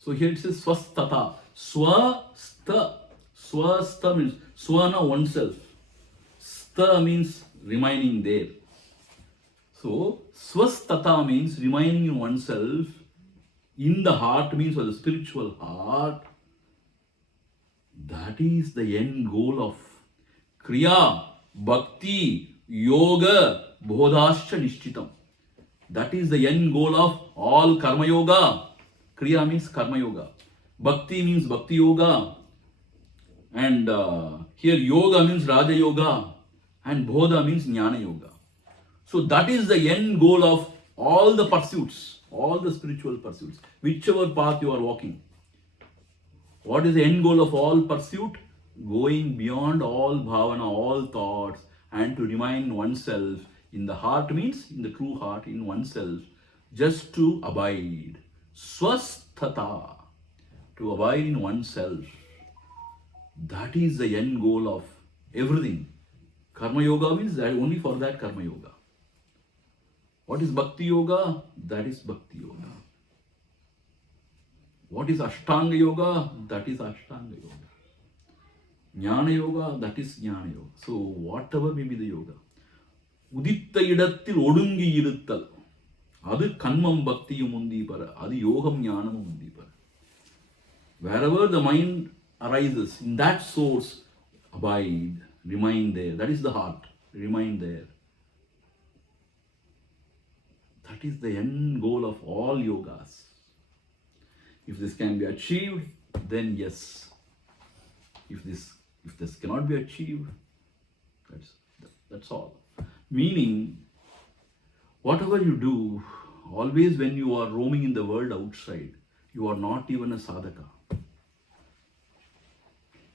So here it says swasthata. Swastha. Swastha means swana oneself. Stha means remaining there. So swasthata means remaining in oneself. In the heart means for the spiritual heart. That is the end goal of Kriya, Bhakti, Yoga, Bodhascha Nishchitam. That is the end goal of all Karma Yoga. Kriya means Karma Yoga. Bhakti means Bhakti Yoga. And here Yoga means Raja Yoga. And Bodha means Jnana Yoga. So that is the end goal of all the pursuits, all the spiritual pursuits, whichever path you are walking. What is the end goal of all pursuit? Going beyond all bhavana, all thoughts, and to remain oneself in the heart means in the true heart, in oneself, just to abide. Swasthata, to abide in oneself. That is the end goal of everything. Karma Yoga means that only for that Karma Yoga. What is Bhakti Yoga? That is Bhakti Yoga. What is Ashtanga Yoga? That is Ashtanga Yoga. Jnana Yoga, that is Jnana Yoga. So whatever may be the yoga. Uditta idathil odungi iruttal. Adu kanmam bhaktiyum undipara. Adu yogam jnanam undipara. Wherever the mind arises, in that source, abide, remain there. That is the heart. Remain there. That is the end goal of all yogas. If this can be achieved, then yes. If this cannot be achieved, that's all. Meaning, whatever you do, always when you are roaming in the world outside, you are not even a sadhaka.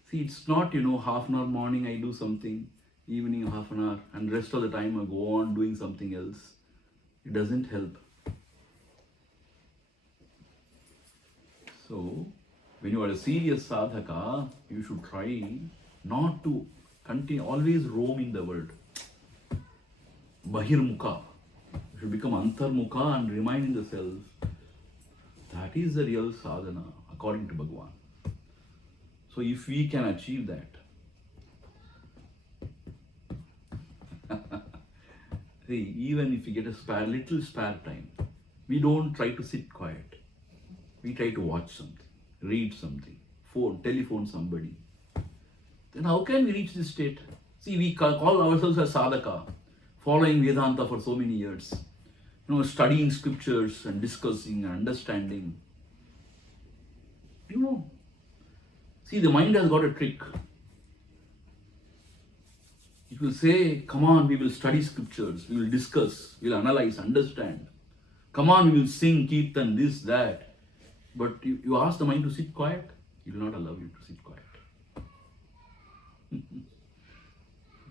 See, it's not, half an hour morning I do something, evening half an hour, and rest of the time I go on doing something else. It doesn't help. So, when you are a serious sadhaka, you should try not to continue, always roam in the world. Bahirmukha. You should become antarmukha and remain in the self. That is the real sadhana, according to Bhagavan. So if we can achieve that, see, even if we get a little spare time, we don't try to sit quiet. We try to watch something, read something, telephone somebody. Then how can we reach this state? See, we call ourselves as sadhaka, following Vedanta for so many years. Studying scriptures and discussing and understanding. See, the mind has got a trick. It will say, come on, we will study scriptures, we will discuss, we will analyze, understand. Come on, we will sing, kirtan, this, that. But you ask the mind to sit quiet, it will not allow you to sit quiet.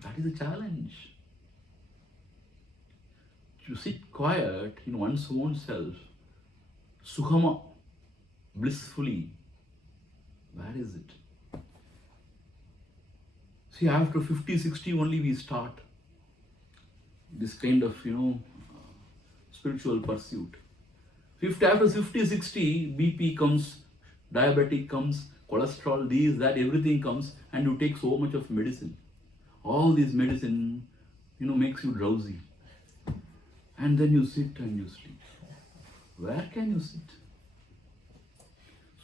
That is a challenge. To sit quiet in one's own self, sukhama, blissfully. Where is it? See, after 50, 60 only we start this kind of, spiritual pursuit. After 50, 60, BP comes, diabetic comes, cholesterol, this, that, everything comes, and you take so much of medicine. All this medicine, makes you drowsy. And then you sit and you sleep. Where can you sit?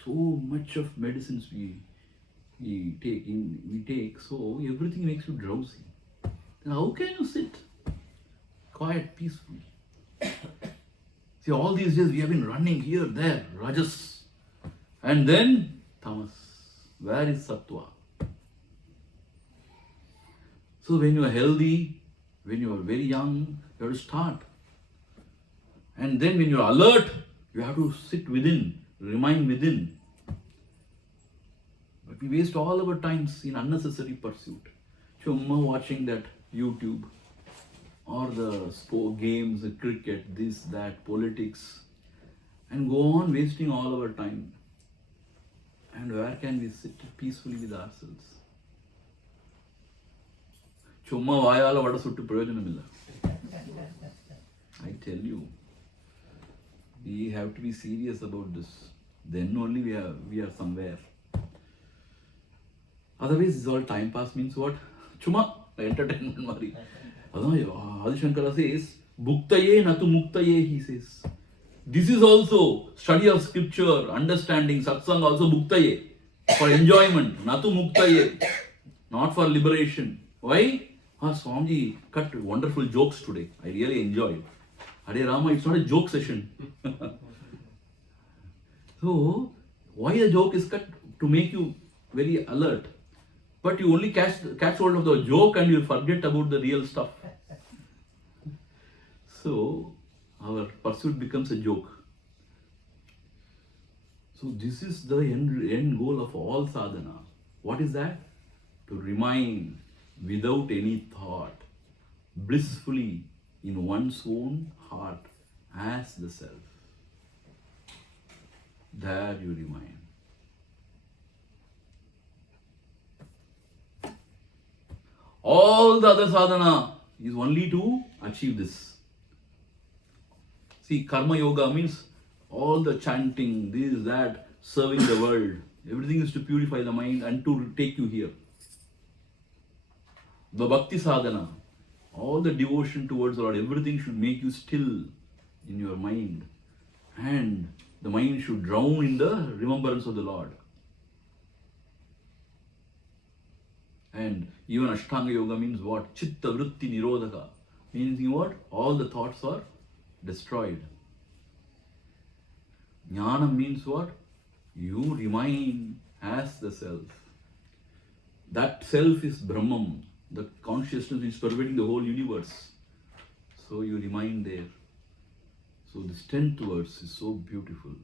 So much of medicines we take, so everything makes you drowsy. How can you sit quiet, peacefully? See, all these days we have been running here, there, rajas, and then tamas. Where is sattva? So when you are healthy, when you are very young, you have to start. And then when you are alert, you have to sit within, remain within. But we waste all our times in unnecessary pursuit. Chumma watching that YouTube or the sport games, the cricket, this, that, politics, and go on wasting all our time. And where can we sit peacefully with ourselves? Chumma vayala vada suttu prayojanamilla. I tell you, we have to be serious about this. Then only we are somewhere. Otherwise, it's all time pass means what? Chuma, entertainment mari. Adi Shankara says, Bhuktaye natu muktaye, he says. This is also study of scripture, understanding, satsang also bhuktaye, for enjoyment, natu muktaye, not for liberation. Why? Swamiji cut wonderful jokes today. I really enjoyed. Hare Rama, it's not a joke session. So, why a joke is cut? To make you very alert. But you only catch hold of the joke and you forget about the real stuff. So, our pursuit becomes a joke. So, this is the end goal of all sadhana. What is that? To remain without any thought, blissfully in one's own heart as the self. There you remain. All the other sadhana is only to achieve this. See, karma yoga means all the chanting, this, that, serving the world. Everything is to purify the mind and to take you here. The bhakti sadhana, all the devotion towards the Lord, everything should make you still in your mind. And the mind should drown in the remembrance of the Lord. And even Ashtanga Yoga means what? Chitta vritti nirodhaka. Meaning what? All the thoughts are destroyed. Jnana means what? You remain as the self. That self is Brahman, the consciousness is pervading the whole universe. So you remain there. So this 10th verse is so beautiful.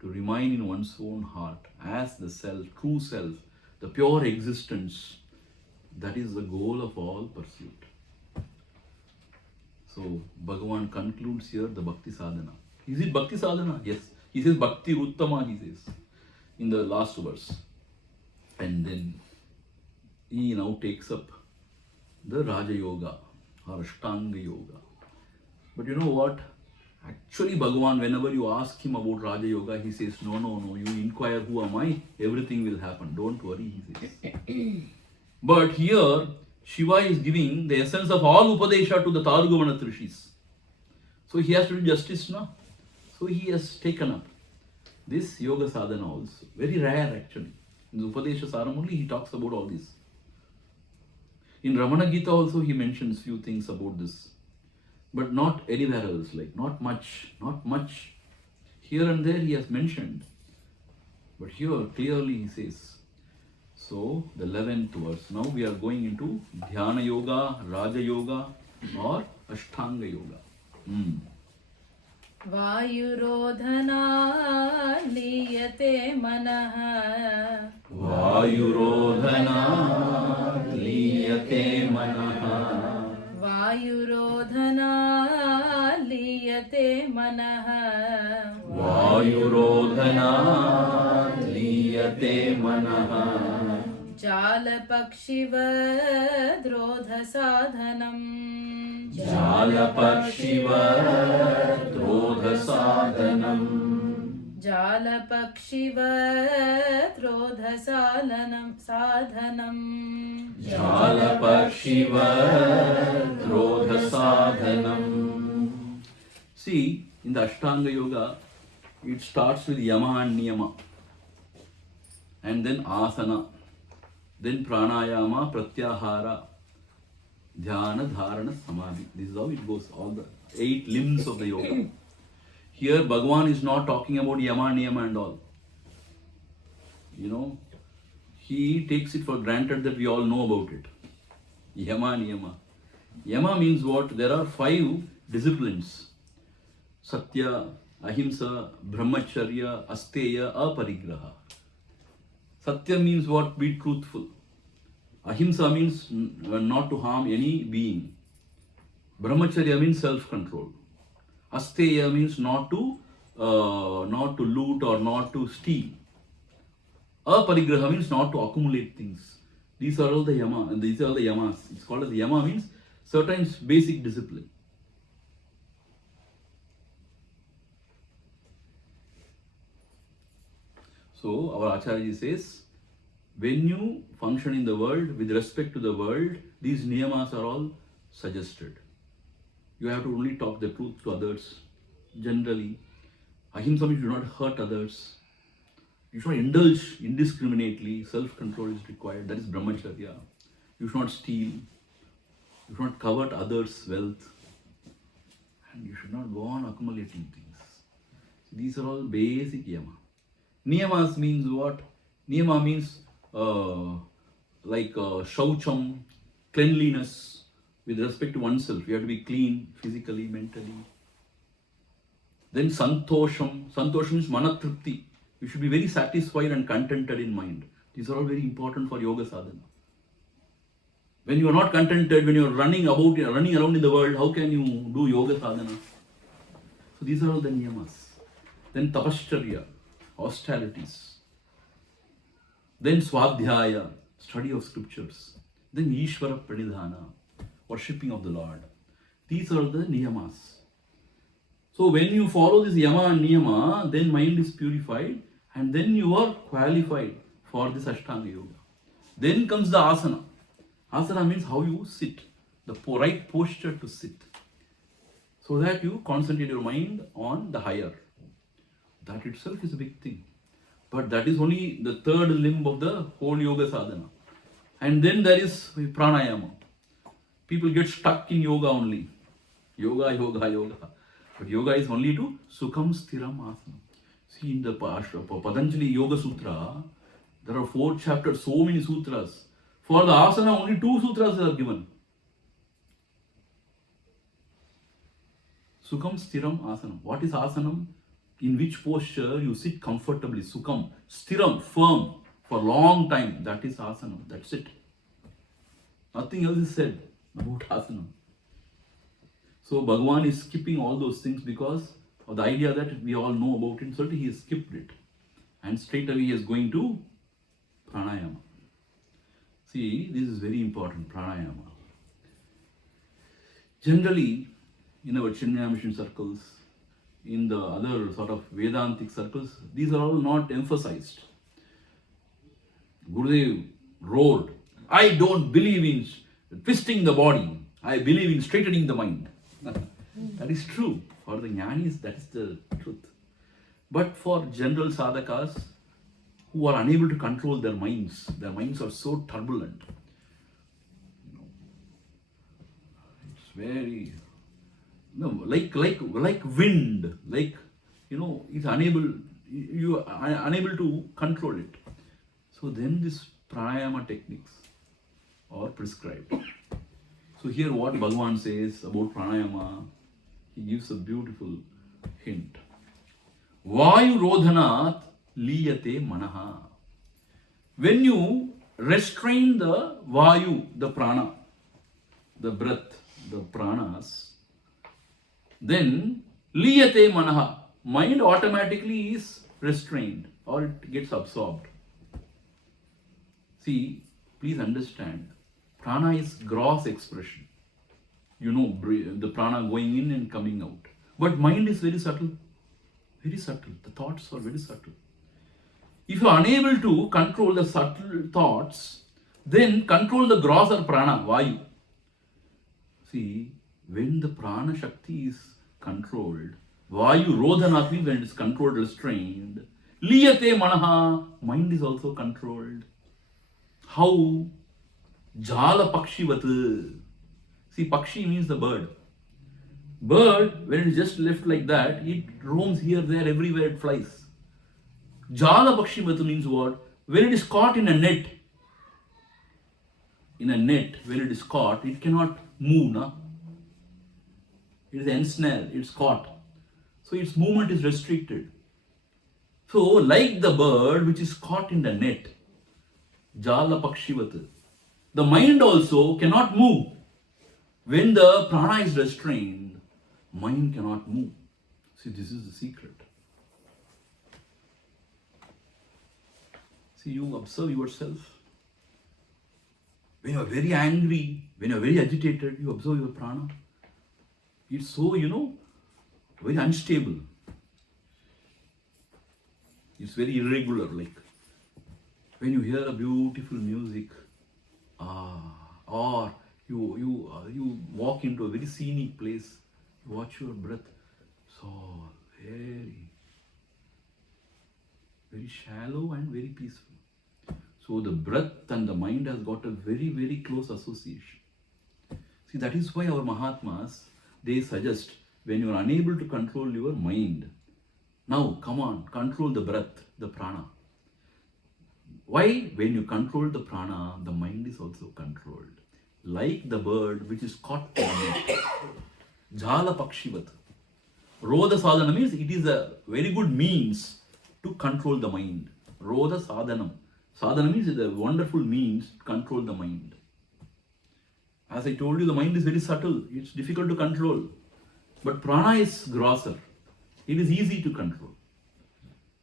To remain in one's own heart as the self, true self, the pure existence. That is the goal of all pursuit. So Bhagavan concludes here the Bhakti Sadhana. Is it Bhakti Sadhana? Yes. He says Bhakti Uttama, he says in the last verse. And then he now takes up the Raja Yoga or Ashtanga Yoga. But you know what? Actually Bhagavan, whenever you ask him about Raja Yoga, he says, no, you inquire who am I, everything will happen. Don't worry, he says. But here, Shiva is giving the essence of all Upadesha to the Tarugavana Rishis. So he has to do justice now. So he has taken up this Yoga Sadhana also. Very rare actually. In the Upadesa Saram only he talks about all this. In Ramana Gita also he mentions few things about this. But not anywhere else, like not much. Here and there he has mentioned. But here clearly he says. So the 11th verse. Now we are going into Dhyana Yoga, Raja Yoga or Ashtanga Yoga. Vayurodhana liyate manaha. Vayurodhana liyate manaha. Vayurodhana liyate manaha. Vayurodhana liyate manaha. Jalapakshivadrodha sadhanam. Jalapakshivadrodha sadhanam. Jalapakshivadrodha sadhanam. Jalapakshivadrodha sadhanam. See, in the Ashtanga Yoga, it starts with Yama and Niyama. And then Asana. Then Pranayama, Pratyahara. Dhyana, Dharana, Samadhi. This is how it goes. All the 8 limbs of the yoga. Here, Bhagavan is not talking about Yama, Niyama and all. You know, he takes it for granted that we all know about it. Yama, Niyama. Yama means what? There are 5 disciplines. Satya, Ahimsa, Brahmacharya, Asteya, Aparigraha. Satya means what? Be truthful. Ahimsa means not to harm any being. Brahmacharya means self-control. Asteya means not to loot or not to steal. Aparigraha means not to accumulate things. These are all the yama, and these are all the yamas. It's called as the yama means certain basic discipline. So our Acharya says, when you function in the world with respect to the world, these niyamas are all suggested. You have to only talk the truth to others. Generally, ahimsa means you do not hurt others. You should not indulge indiscriminately. Self-control is required. That is brahmacharya. You should not steal. You should not covet others' wealth. And you should not go on accumulating things. So these are all basic yama. Niyamas means what? Niyama means shaucham, cleanliness with respect to oneself. You have to be clean physically, mentally. Then santosham. Santosham means manatripti. You should be very satisfied and contented in mind. These are all very important for yoga sadhana. When you are not contented, when you are running around in the world, how can you do yoga sadhana? So these are all the niyamas. Then tapascharya, austerities. Then swadhyaya, study of scriptures. Then ishvara pranidhana, worshipping of the Lord. These are the niyamas. So when you follow this yama and niyama, then mind is purified and then you are qualified for this Ashtanga Yoga. Then comes the asana. Asana means how you sit, the right posture to sit. So that you concentrate your mind on the higher. That itself is a big thing. But that is only the 3rd limb of the whole yoga sadhana. And then there is pranayama. People get stuck in yoga only. Yoga. But yoga is only to sukham sthiram asana. See, in the Patanjali Yoga Sutra, there are 4 chapters, so many sutras. For the asana, only 2 sutras are given. Sukham sthiram asana. What is asanam? In which posture you sit comfortably. Sukham, sthiram, firm, for a long time. That is asana. That's it. Nothing else is said about asana. So Bhagavan is skipping all those things because of the idea that we all know about it. So he has skipped it. And straight away he is going to pranayama. See, this is very important, pranayama. Generally, in our Chinnaya mission circles, in the other sort of Vedantic circles, these are all not emphasized. Gurudev roared, I don't believe in twisting the body. I believe in straightening the mind. That is true. For the jnanis, that is the truth. But for general sadhakas who are unable to control their minds are so turbulent. It's very, like wind, it's unable, you are unable to control it. So then this pranayama techniques are prescribed. So here what Bhagavan says about pranayama, he gives a beautiful hint. Vayu rodhanat liyate manaha. When you restrain the vayu, the prana, the breath, the pranas, then liyate manaha, mind automatically is restrained or it gets absorbed. See, please understand, prana is gross expression. The prana going in and coming out. But mind is very subtle. Very subtle. The thoughts are very subtle. If you are unable to control the subtle thoughts, then control the gross or prana, vayu. See, when the prana shakti is controlled, vayu rodhanat means when it is controlled, restrained. Liyate manaha, mind is also controlled. How? Jala pakshivat. See, Pakshi means the bird. Bird, when it is just left like that, it roams here, there, everywhere it flies. Jala Pakshimatu means what? When it is caught in a net, when it is caught, it cannot move. Na? It is ensnared, it's caught. So its movement is restricted. So, like the bird which is caught in the net, Jala Pakshivat, the mind also cannot move. When the prana is restrained, mind cannot move. See, this is the secret. See, you observe yourself. When you are very angry, when you are very agitated, you observe your prana. It's so, very unstable. It's very irregular. Like when you hear a beautiful music, or you walk into a very scenic place, you watch your breath. So very, very shallow and very peaceful. So the breath and the mind has got a very, very close association. See, that is why our Mahatmas, they suggest when you are unable to control your mind, now come on, control the breath, the prana. Why? When you control the prana, the mind is also controlled. Like the bird which is caught in the net. Jala Pakshivat. Rodha Sadhana means it is a very good means to control the mind. Rodha Sadhanam. Sadhana means it is a wonderful means to control the mind. As I told you, the mind is very subtle. It's difficult to control. But prana is grosser. It is easy to control.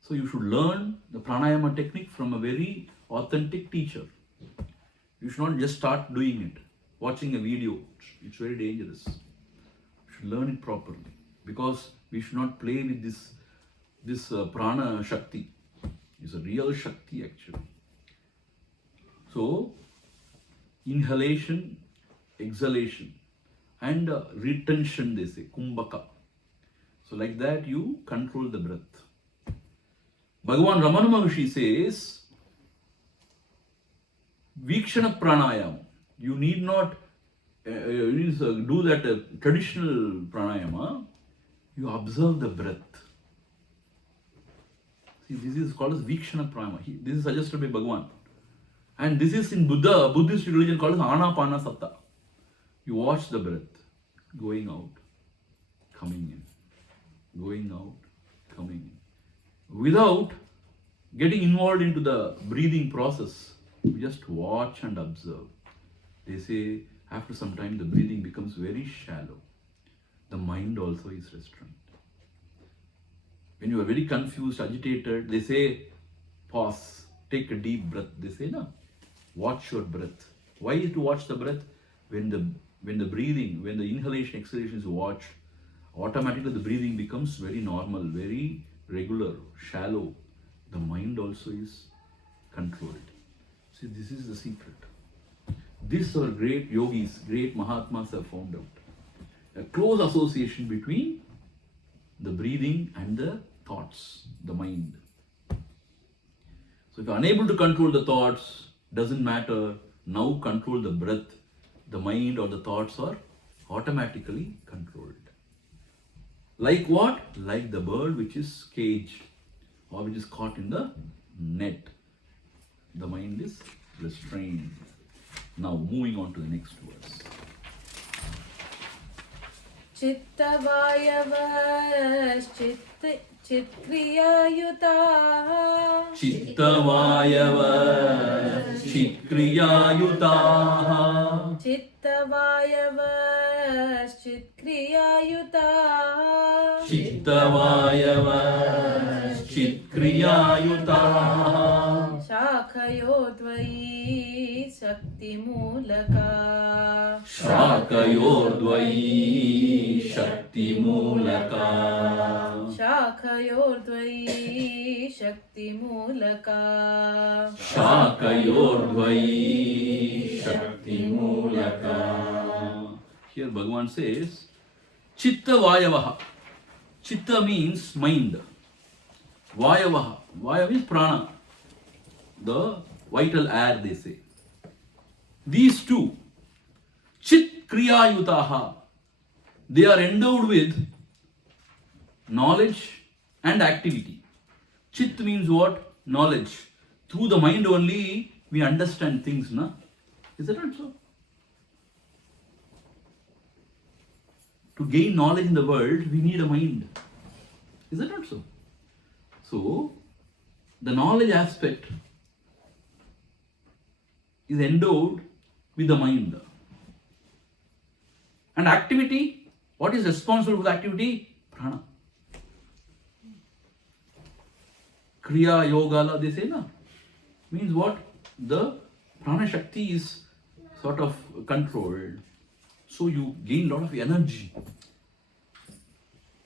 So you should learn the pranayama technique from a very authentic teacher. You should not just start doing it, watching a video. It's very dangerous. You should learn it properly, because we should not play with this prana shakti. It's a real shakti actually. So inhalation, exhalation, and retention, they say, kumbhaka. So like that you control the breath. Bhagavan Ramana Maharshi says, Vikshana pranayama. You need not do that traditional pranayama. You observe the breath. See, this is called as Vikshana pranayama. This is suggested by Bhagavan. And this is in Buddhist religion called as Anapana Satta. You watch the breath going out, coming in, going out, coming in. Without getting involved into the breathing process, you just watch and observe. They say after some time the breathing becomes very shallow. The mind also is restrained. When you are very confused, agitated, they say pause, take a deep breath. They say no, watch your breath. Why to watch the breath? When the breathing, when the inhalation, exhalation is watched, automatically the breathing becomes very normal, very regular, shallow. The mind also is controlled. See, this is the secret. This our great yogis, great Mahatmas have found out. A close association between the breathing and the thoughts, the mind. So if you are unable to control the thoughts, doesn't matter. Now control the breath. The mind or the thoughts are automatically controlled. Like what? Like the bird which is caged or which is caught in the net. The mind is restrained. Now moving on to the next verse. Chittavayavas Chittavayavas Chittavayavas Chitriyayutaha Chittavayavas Chitriyayutaha Shakayodvayi Shakti Mulaka Shakayordvayi Shakti Mulaka Shakayodvayi Shakti Mulaka Shakayordvayi Shakti Mulaka. Here Bhagavan says, Chitta Vayavaha. Chitta means mind. Vayavaha. Vaya means prana. The vital air, they say. These two, Chitta Kriya Yutaha. They are endowed with knowledge and activity. Chit means what? Knowledge. Through the mind only we understand things, na? Is that not so? To gain knowledge in the world, we need a mind. Is that not so? So, the knowledge aspect is endowed with the mind. And activity, what is responsible for the activity? Prana. Kriya, Yoga, they say, na? Means what? The Prana Shakti is sort of controlled. So you gain a lot of energy.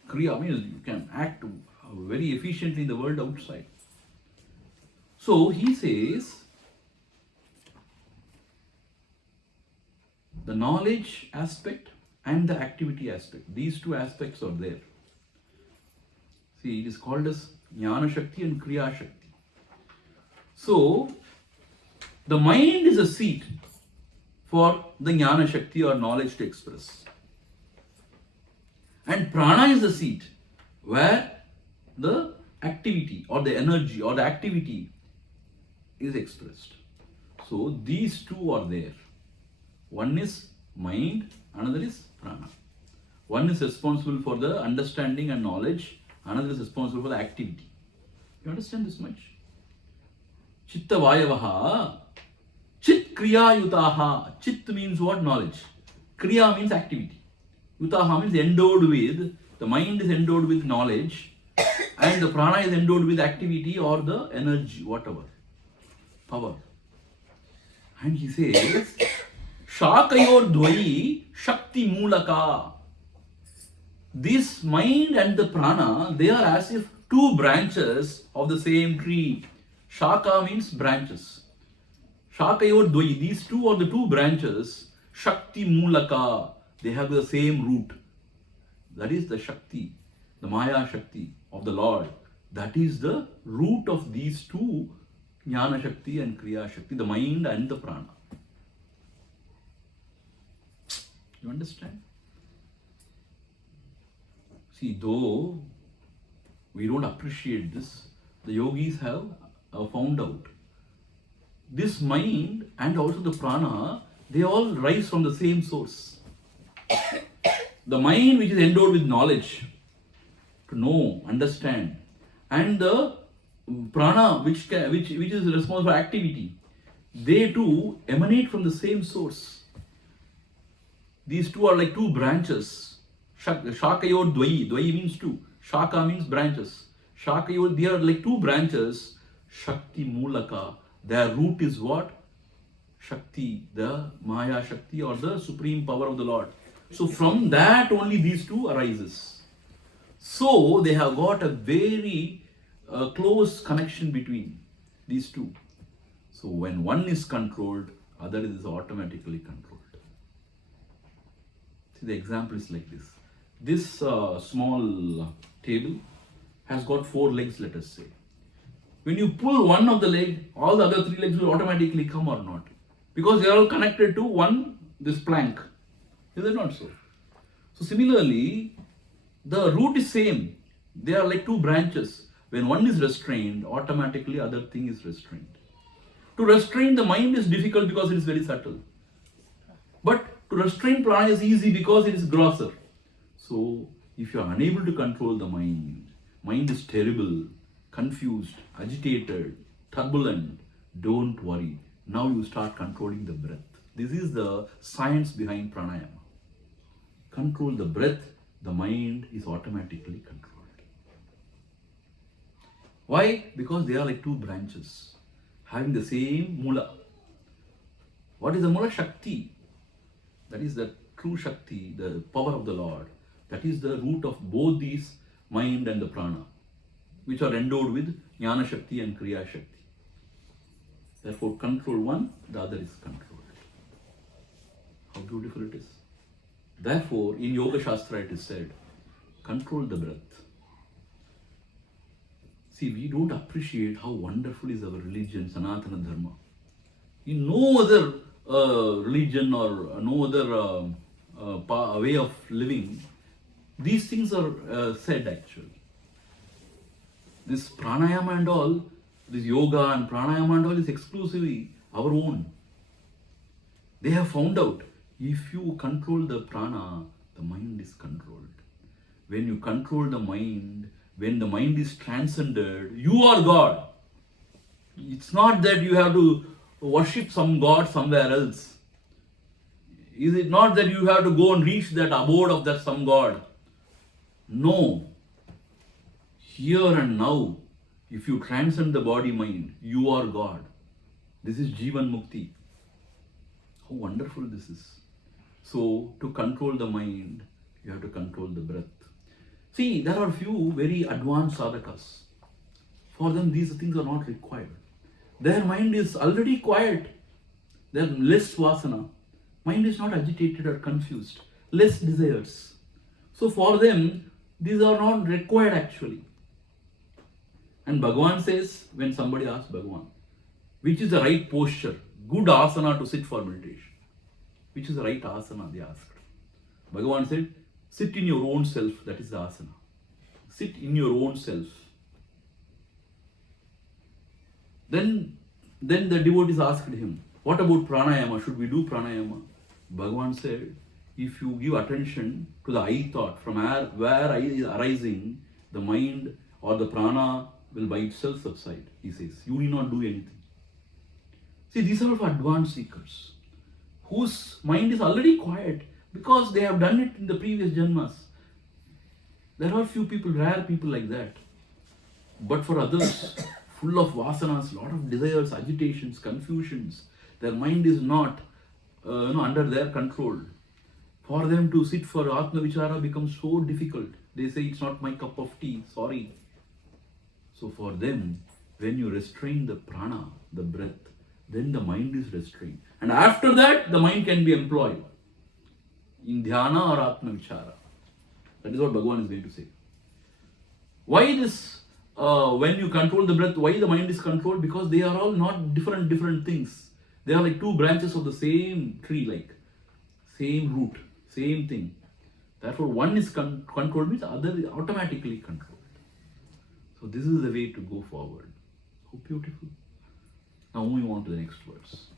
Kriya means you can act very efficiently in the world outside. So he says, the knowledge aspect and the activity aspect, these two aspects are there. See, it is called as Jnana Shakti and Kriya Shakti. So, the mind is a seat for the Jnana Shakti or knowledge to express. And Prana is the seat where the activity or the energy or the activity is expressed. So, these two are there. One is mind, another is Prana. One is responsible for the understanding and knowledge, another is responsible for the activity. You understand this much? Chitta Vayavaha, Chit Kriya Yutaha. Chit means what? Knowledge. Kriya means activity. Yutaha means endowed with, the mind is endowed with knowledge and the prana is endowed with activity or the energy, whatever, power. And he says, Shakayor Dvayi Shakti Mulaka. This mind and the prana, they are as if two branches of the same tree. Shaka means branches. Shakayor Dvayi, these two are the two branches. Shakti Mulaka, they have the same root. That is the Shakti, the Maya Shakti of the Lord. That is the root of these two, Jnana Shakti and Kriya Shakti, the mind and the prana. You understand? See, though we don't appreciate this, the yogis have found out. This mind and also the prana, they all rise from the same source. The mind which is endowed with knowledge, to know, understand, and the prana which is responsible for activity, they too emanate from the same source. These two are like two branches. Shakayor Dvayi. Dvayi means two. Shaka means branches. Shakayor, they are like two branches. Shakti Mulaka. Their root is what? Shakti, the Maya Shakti or the supreme power of the Lord. So from that only these two arises. So they have got a very close connection between these two. So when one is controlled, other is automatically controlled. See, the example is like this. This small table has got 4 legs, let us say. When you pull one of the leg, all the other 3 legs will automatically come or not. Because they are all connected to this plank. Is it not so? So similarly, the root is same. They are like 2 branches. When one is restrained, automatically other thing is restrained. To restrain the mind is difficult because it is very subtle. But to restrain prana is easy because it is grosser. So if you are unable to control the mind is terrible, confused, agitated, turbulent, don't worry. Now you start controlling the breath. This is the science behind pranayama. Control the breath, the mind is automatically controlled. Why? Because they are like 2 branches having the same mula. What is the mula? Shakti. That is the true Shakti, the power of the Lord. That is the root of both these mind and the prana, which are endowed with Jnana Shakti and Kriya Shakti. Therefore, control one, the other is controlled. How beautiful it is. Therefore, in Yoga Shastra it is said, control the breath. See, we don't appreciate how wonderful is our religion, Sanatana Dharma. In no other religion or no other way of living, these things are said actually. This pranayama and all, this yoga and pranayama and all is exclusively our own. They have found out if you control the prana, the mind is controlled. When you control the mind, when the mind is transcended, you are God. It's not that you have to worship some God somewhere else. Is it not that you have to go and reach that abode of that some God? No. Here and now, if you transcend the body mind, you are God. This is Jivan Mukti. How wonderful this is. So, to control the mind, you have to control the breath. See, there are few very advanced sadhakas. For them, these things are not required. Their mind is already quiet. They have less vasana. Mind is not agitated or confused. Less desires. So for them, these are not required actually. And Bhagavan says, when somebody asks Bhagavan, which is the right posture, good asana to sit for meditation? Which is the right asana, they asked. Bhagavan said, sit in your own self, that is the asana. Sit in your own self. Then the devotees asked him, what about pranayama? Should we do pranayama? Bhagavan said, if you give attention to the I thought, from where I is arising, the mind or the prana will by itself subside. He says, you need not do anything. See, these are for advanced seekers, whose mind is already quiet because they have done it in the previous janmas. There are few people, rare people like that. But for others, full of vasanas, lot of desires, agitations, confusions, their mind is not under their control. For them to sit for Atma Vichara becomes so difficult. They say, it's not my cup of tea, sorry. So for them, when you restrain the prana, the breath, then the mind is restrained. And after that, the mind can be employed in dhyana or Atma Vichara. That is what Bhagavan is going to say. Why this, when you control the breath, why the mind is controlled? Because they are all not different things. They are like two branches of the same tree, like same root, same thing. Therefore, one is controlled means the other is automatically controlled. So this is the way to go forward. How beautiful. Now moving on to the next verse.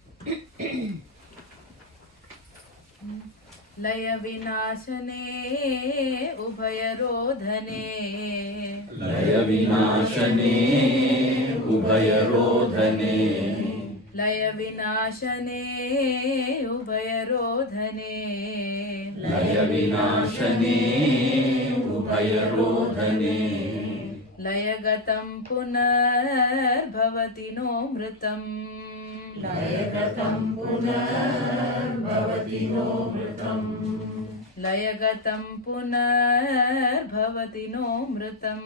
Laya vinashane ubhayarodhane. Laya vinashane ubhayarodhane. Laya vinashane ubhayarodhane. Laya vinashane ubhayarodhane. Layagatam punar bhavati no mritam. Layagatam punar bhavati no mritam. Layagatam punar bhavati no mritam.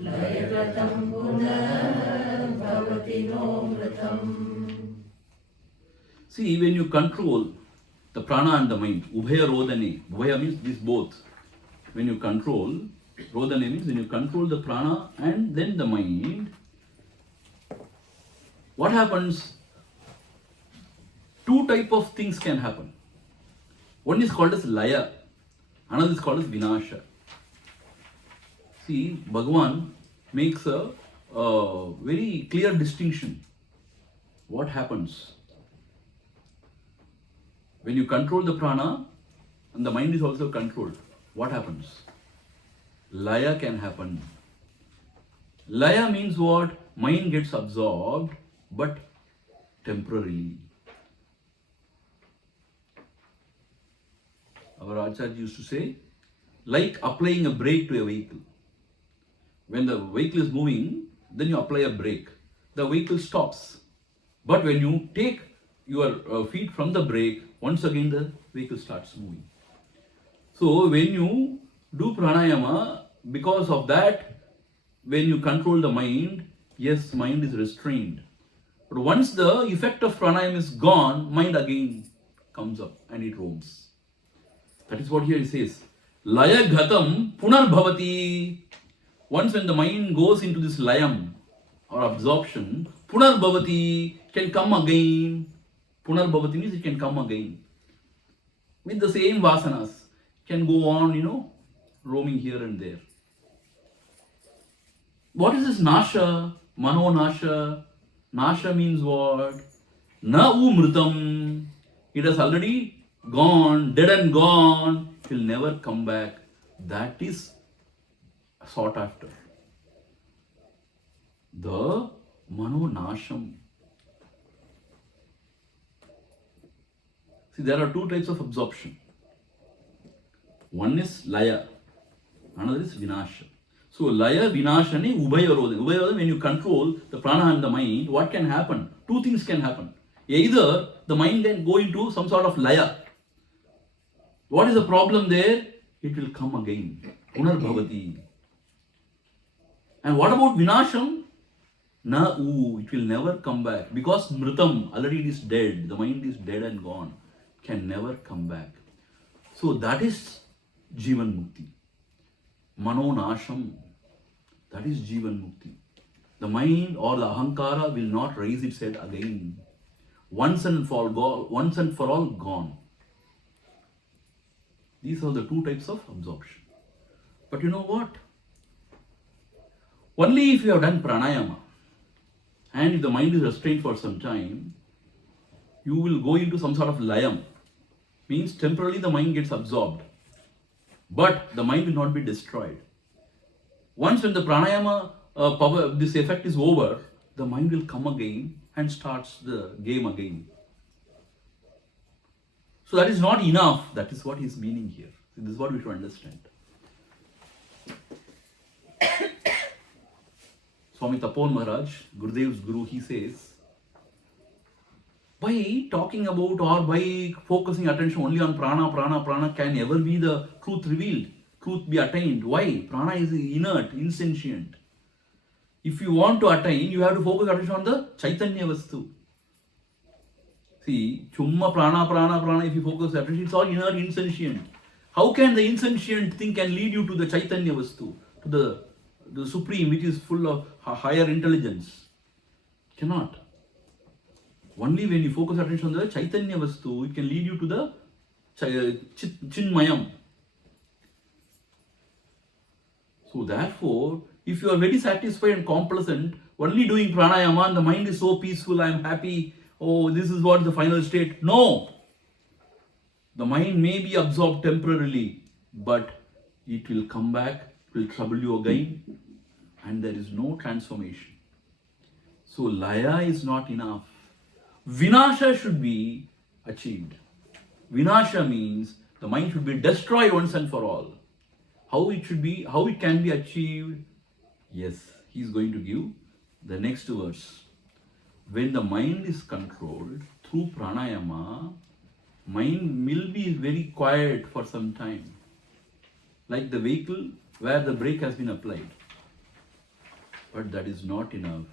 Layagatam punar bhavati no mritam. See, when you control the prana and the mind, ubhaya rodhane, ubhaya means these both. When you control, rodhane means when you control the prana and then the mind, what happens? Two type of things can happen. One is called as laya, another is called as vinasha. See, Bhagavan makes a very clear distinction. What happens? When you control the prana and the mind is also controlled, what happens? Laya can happen. Laya means what? Mind gets absorbed, but temporarily. Our Acharya used to say, like applying a brake to a vehicle. When the vehicle is moving, then you apply a brake. The vehicle stops. But when you take your feet from the brake, once again the vehicle starts moving. So when you do pranayama, because of that, when you control the mind, yes, mind is restrained. But once the effect of pranayama is gone, mind again comes up and it roams. That is what here it says. Laya ghatam punar bhavati. Once when the mind goes into this layam or absorption, punar bhavati can come again. Punar bhavati means it can come again. with the same vasanas can go on, roaming here and there. What is this nasha? Mano nasha. Nasha means what? Na umritam. It has already gone, dead and gone. It will never come back. That is sought after. The mano nasham. See, there are two types of absorption. One is laya, another is vinasha. So laya, vinashani, ubhayarodha. Ubhayarodha, when you control the prana and the mind, what can happen? Two things can happen. Either the mind can go into some sort of laya. What is the problem there? It will come again. Punarbhavati. And what about vinasham? It will never come back. Because mritam, already it is dead. The mind is dead and gone. Can never come back. So that is Jivan Mukti. Mano nasham. That is Jivan Mukti. The mind or the ahankara will not raise its head again. Once and for all gone. These are the two types of absorption. But you know what? Only if you have done pranayama and if the mind is restrained for some time, you will go into some sort of layam. Means temporarily the mind gets absorbed. But the mind will not be destroyed. Once when the pranayama power, this effect is over, the mind will come again and starts the game again. So that is not enough. That is what he is meaning here. This is what we should understand. Swami Tapon Maharaj, Gurudev's guru, he says, by talking about or by focusing attention only on prana can never be the truth revealed, truth be attained. Why? Prana is inert, insentient. If you want to attain, you have to focus attention on the Chaitanya Vastu. See, chumma prana, if you focus attention, it's all inert, insentient. How can the insentient thing can lead you to the Chaitanya Vastu, to the Supreme, which is full of higher intelligence? Cannot. Only when you focus attention on the Chaitanya Vastu, it can lead you to the Chinmayam. So therefore, if you are very satisfied and complacent, only doing pranayama and the mind is so peaceful, I am happy, oh, this is what the final state. No! The mind may be absorbed temporarily, but it will come back, it will trouble you again, and there is no transformation. So laya is not enough. Vinasha should be achieved. Vinasha means the mind should be destroyed once and for all. How it can be achieved? Yes, he is going to give the next verse. When the mind is controlled through pranayama, mind will be very quiet for some time. Like the vehicle where the brake has been applied. But that is not enough.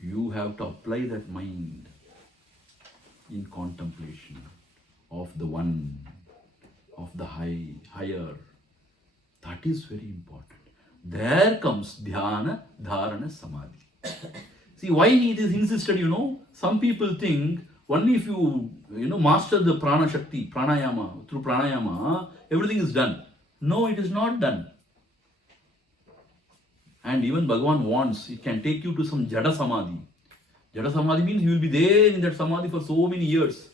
You have to apply that mind in contemplation of the one, of the higher. That is very important. There comes dhyana, dharana, samadhi. See, why it is insisted, some people think only if you, master the prana shakti, pranayama, through pranayama, everything is done. No, it is not done. And even Bhagavan wants, it can take you to some jada samadhi. Jada samadhi means you will be there in that samadhi for so many years.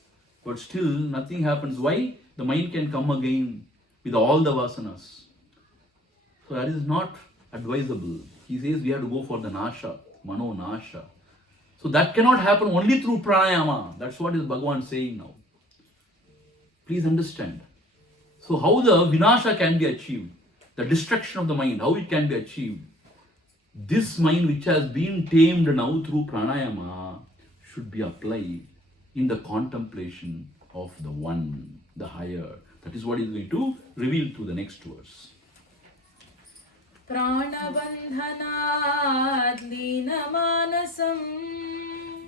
But still, nothing happens. Why? The mind can come again with all the vasanas. So that is not advisable. He says we have to go for the nasha, mano nasha. So that cannot happen only through pranayama. That's what is Bhagavan saying now. Please understand. So how the vinasha can be achieved, the destruction of the mind, how it can be achieved. This mind which has been tamed now through pranayama should be applied in the contemplation of the one, the higher. That is what he is going to reveal through the next verse. Pranabandhanat linamanasam.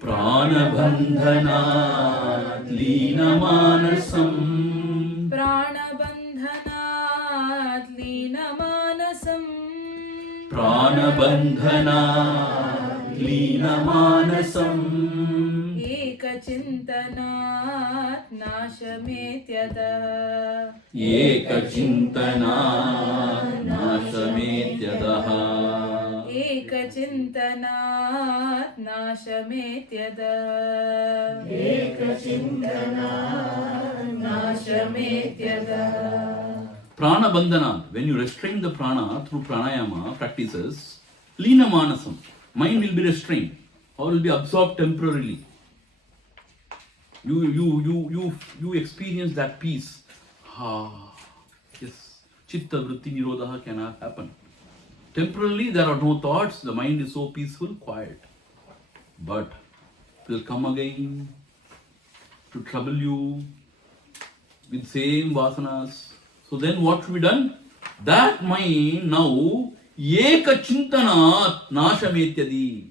Pranabandhanat linamanasam. Pranabandhanat linamanasam. Pranabandhanat linamanasam. एकचिन्तनात् नाशमेत्यतः एकचिन्तनात् नाशमेत्यतः एकचिन्तनात् नाशमेत्यतः नाशमेत्यतः Prana bandhana, when you restrain the prana through pranayama practices, lina manasam, mind will be restrained or will be absorbed temporarily. You experience that peace. Yes, chitta vritti nirodha cannot happen. Temporarily there are no thoughts, the mind is so peaceful, quiet. But it will come again to trouble you with same vasanas. So then what should be done? That mind now eka chintanat nashametyadi.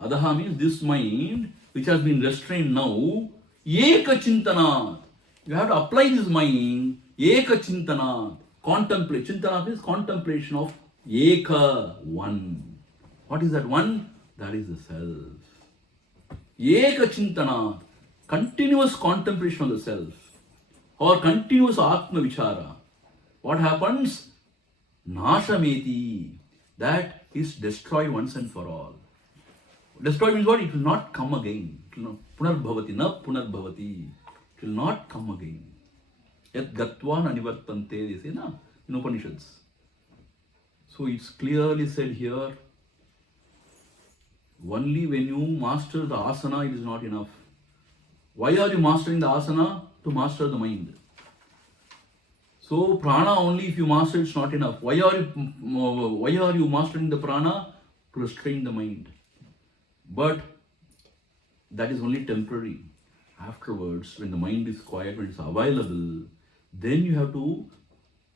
Adaha means this mind which has been restrained now eka chintanat. You have to apply this mind eka chintanat. Contemplate. Chintana means contemplation of eka, one. What is that one? That is the self. Eka chintanat. Continuous contemplation of the self. Or continuous Atma vichara. What happens? Nashameti. That is destroyed once and for all. Destroyed means what? It will not come again. It will not, punarbhavati, na punarbhavati. It will not come again. Yat gatva nanivartante, they say na, in Upanishads. So it's clearly said here, only when you master the asana, it is not enough. Why are you mastering the asana? To master the mind. So prana only if you master it's not enough. Why are you mastering the prana? To restrain the mind. But that is only temporary. Afterwards, when the mind is quiet, when it's available, then you have to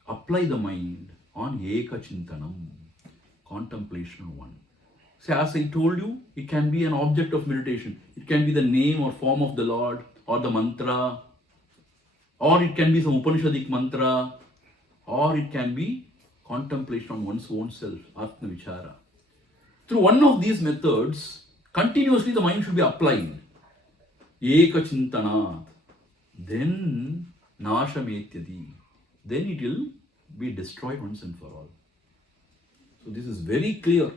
apply the mind on eka chintanam, contemplation of one. See, as I told you, it can be an object of meditation. It can be the name or form of the Lord, or the mantra, or it can be some Upanishadic mantra, or it can be contemplation on one's own self, Atma vichara. Through one of these methods, continuously the mind should be applied. Eka chintanat. Then nashametyadi. Then it will be destroyed once and for all. So this is very clear.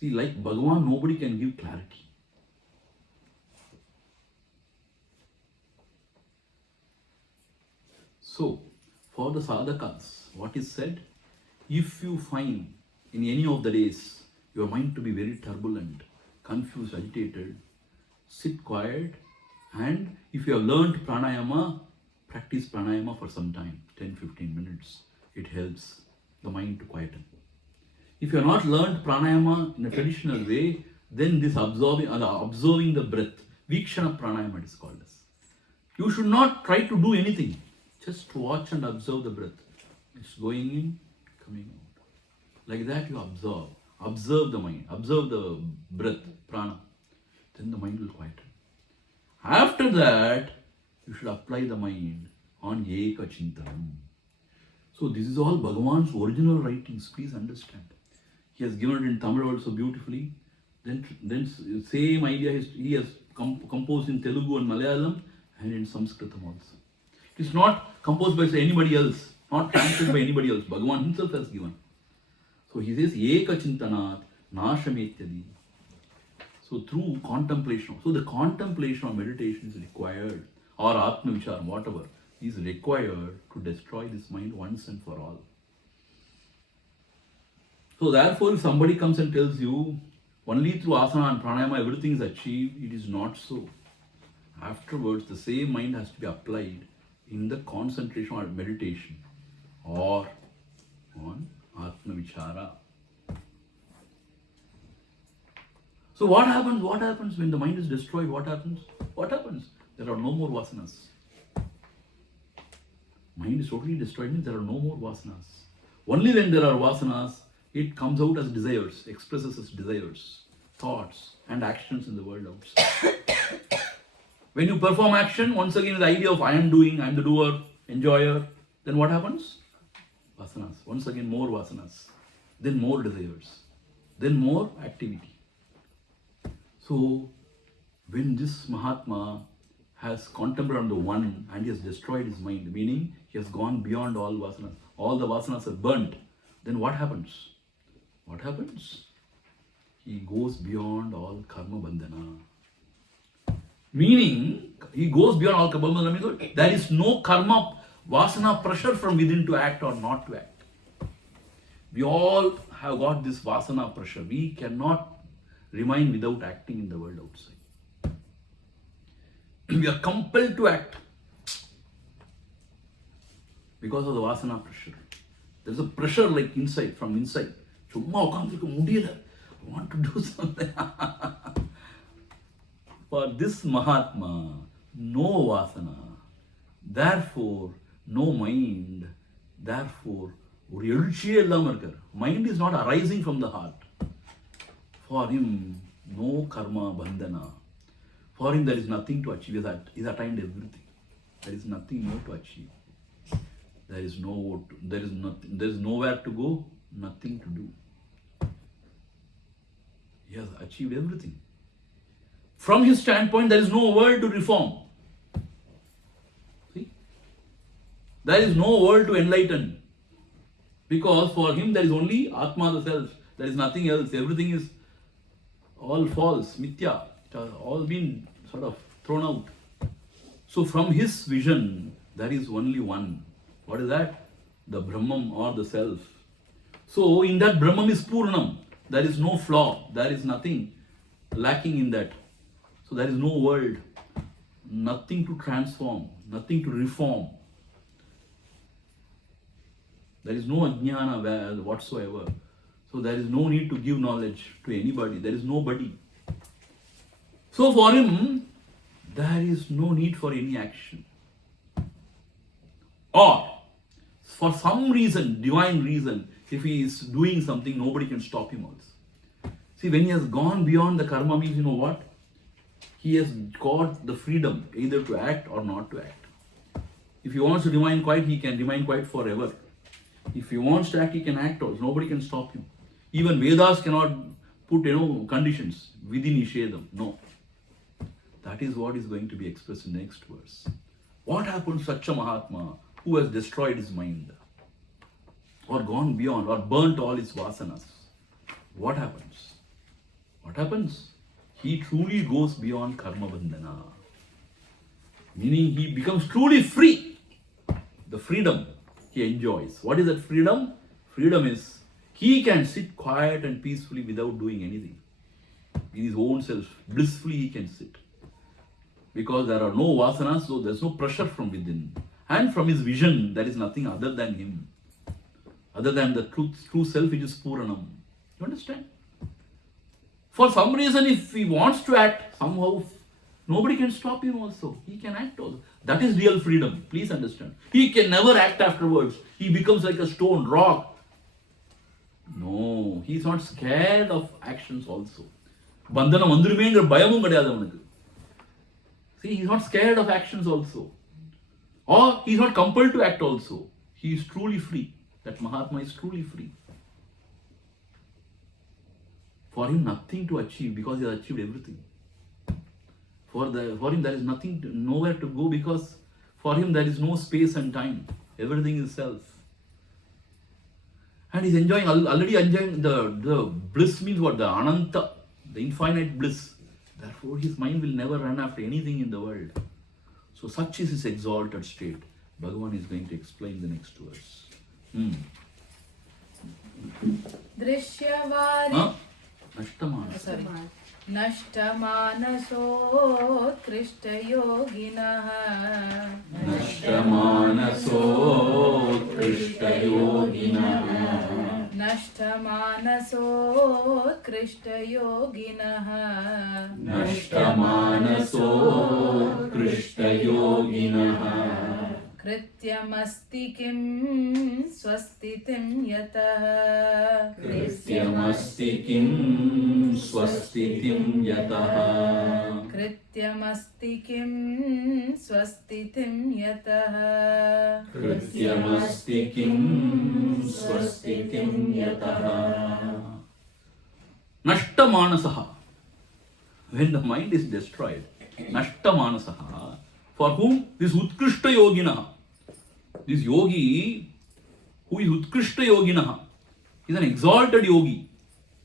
See, like Bhagavan, nobody can give clarity. So, for the sadhakas, what is said? If you find in any of the days your mind to be very turbulent, confused, agitated, sit quiet, and if you have learned pranayama, practice pranayama for some time, 10-15 minutes. It helps the mind to quieten. If you have not learned pranayama in a traditional way, then this observing the breath, vikshana pranayama it is called as. You should not try to do anything. Just watch and observe the breath. It's going in, coming out. Like that you observe. Observe the mind. Observe the breath, prana. Then the mind will quieten. After that, you should apply the mind on eka chintanam. So this is all Bhagavan's original writings. Please understand. He has given it in Tamil also beautifully. Then same idea he has composed in Telugu and Malayalam and in Sanskritam also. It is not composed by anybody else, not translated by anybody else. Bhagavan himself has given. So he says, Eka Chintanat Nashametyadi. So through contemplation, so the contemplation or meditation is required, or Atma Vichar, whatever, is required to destroy this mind once and for all. So therefore, if somebody comes and tells you, only through asana and pranayama everything is achieved, it is not so. Afterwards, the same mind has to be applied in the concentration or meditation or on Atma Vichara. So what happens? What happens when the mind is destroyed? What happens? What happens? There are no more vasanas. Mind is totally destroyed means there are no more vasanas. Only when there are vasanas, it comes out as desires, expresses as desires, thoughts and actions in the world outside. When you perform action, once again the idea of I am doing, I am the doer, enjoyer, then what happens? Vasanas. Once again more vasanas. Then more desires. Then more activity. So when this Mahatma has contemplated on the one and he has destroyed his mind, meaning he has gone beyond all vasanas, all the vasanas are burnt, then what happens? What happens? He goes beyond all karma bandhana. Meaning, he goes beyond all karma bandhana, means there is no karma, vasana pressure from within to act or not to act. We all have got this vasana pressure. We cannot remain without acting in the world outside. We are compelled to act because of the vasana pressure. There is a pressure like inside, from inside. I want to do something. For this Mahatma, no vasana, therefore no mind, therefore mind is not arising from the heart. For him, no karma bandhana. For him, there is nothing to achieve. He has attained everything. There is nothing more to achieve. There is nowhere to go, nothing to do. He has achieved everything. From his standpoint, there is no world to reform. See? There is no world to enlighten. Because for him, there is only Atma, the self. There is nothing else. Everything is all false, mithya. It has all been sort of thrown out. So from his vision, there is only one. What is that? The Brahman or the self. So in that Brahman is Purnam. There is no flaw. There is nothing lacking in that. So there is no world. Nothing to transform. Nothing to reform. There is no ajnana whatsoever. So there is no need to give knowledge to anybody. There is nobody. So for him, there is no need for any action. Or, for some reason, divine reason, if he is doing something, nobody can stop him also. See, when he has gone beyond the karma means, you know what? He has got the freedom either to act or not to act. If he wants to remain quiet, he can remain quiet forever. If he wants to act, he can act also. Nobody can stop him. Even Vedas cannot put, conditions within Nishedam. No. That is what is going to be expressed in the next verse. What happens to such a Mahatma who has destroyed his mind or gone beyond or burnt all his vasanas? What happens? What happens? He truly goes beyond karma bandhana. Meaning he becomes truly free. The freedom he enjoys. What is that freedom? Freedom is he can sit quiet and peacefully without doing anything. In his own self, blissfully he can sit. Because there are no vasanas, so there is no pressure from within. And from his vision, there is nothing other than him. Other than the true self, which is Puranam. You understand? For some reason, if he wants to act, somehow, nobody can stop him also. He can act also. That is real freedom. Please understand. He can never act afterwards. He becomes like a stone, rock. No, he is not scared of actions also. Bandhana mandirumengra bayamum kadiyadu avanukku. See, he is not scared of actions also. Or he is not compelled to act also. He is truly free. That Mahatma is truly free. For him, nothing to achieve because he has achieved everything. For him, there is nowhere to go because for him, there is no space and time. Everything is self. And he's already enjoying the bliss means what? The Ananta, the infinite bliss. Therefore, his mind will never run after anything in the world. So, such is his exalted state. Bhagavan is going to explain the next verse. Drishyavadi. Nashtamanaso Krishta Yoginah. Nashtamanaso Krishta Yoginah. Nashtamanaso Krishta Yoginah. Nashtamanaso Krishta Yoginah. Krityamasti kim swastitim yatah. Krityamasti kim swastitim yatah. Krityamasti kim swastitim yatah. Krityamasti kim swastitim yatah. Nashtamanasaha. When the mind is destroyed, nashta manasaha, for whom this utkrishta yoginaha, this yogi who is utkrishta yoginaha, is an exalted yogi.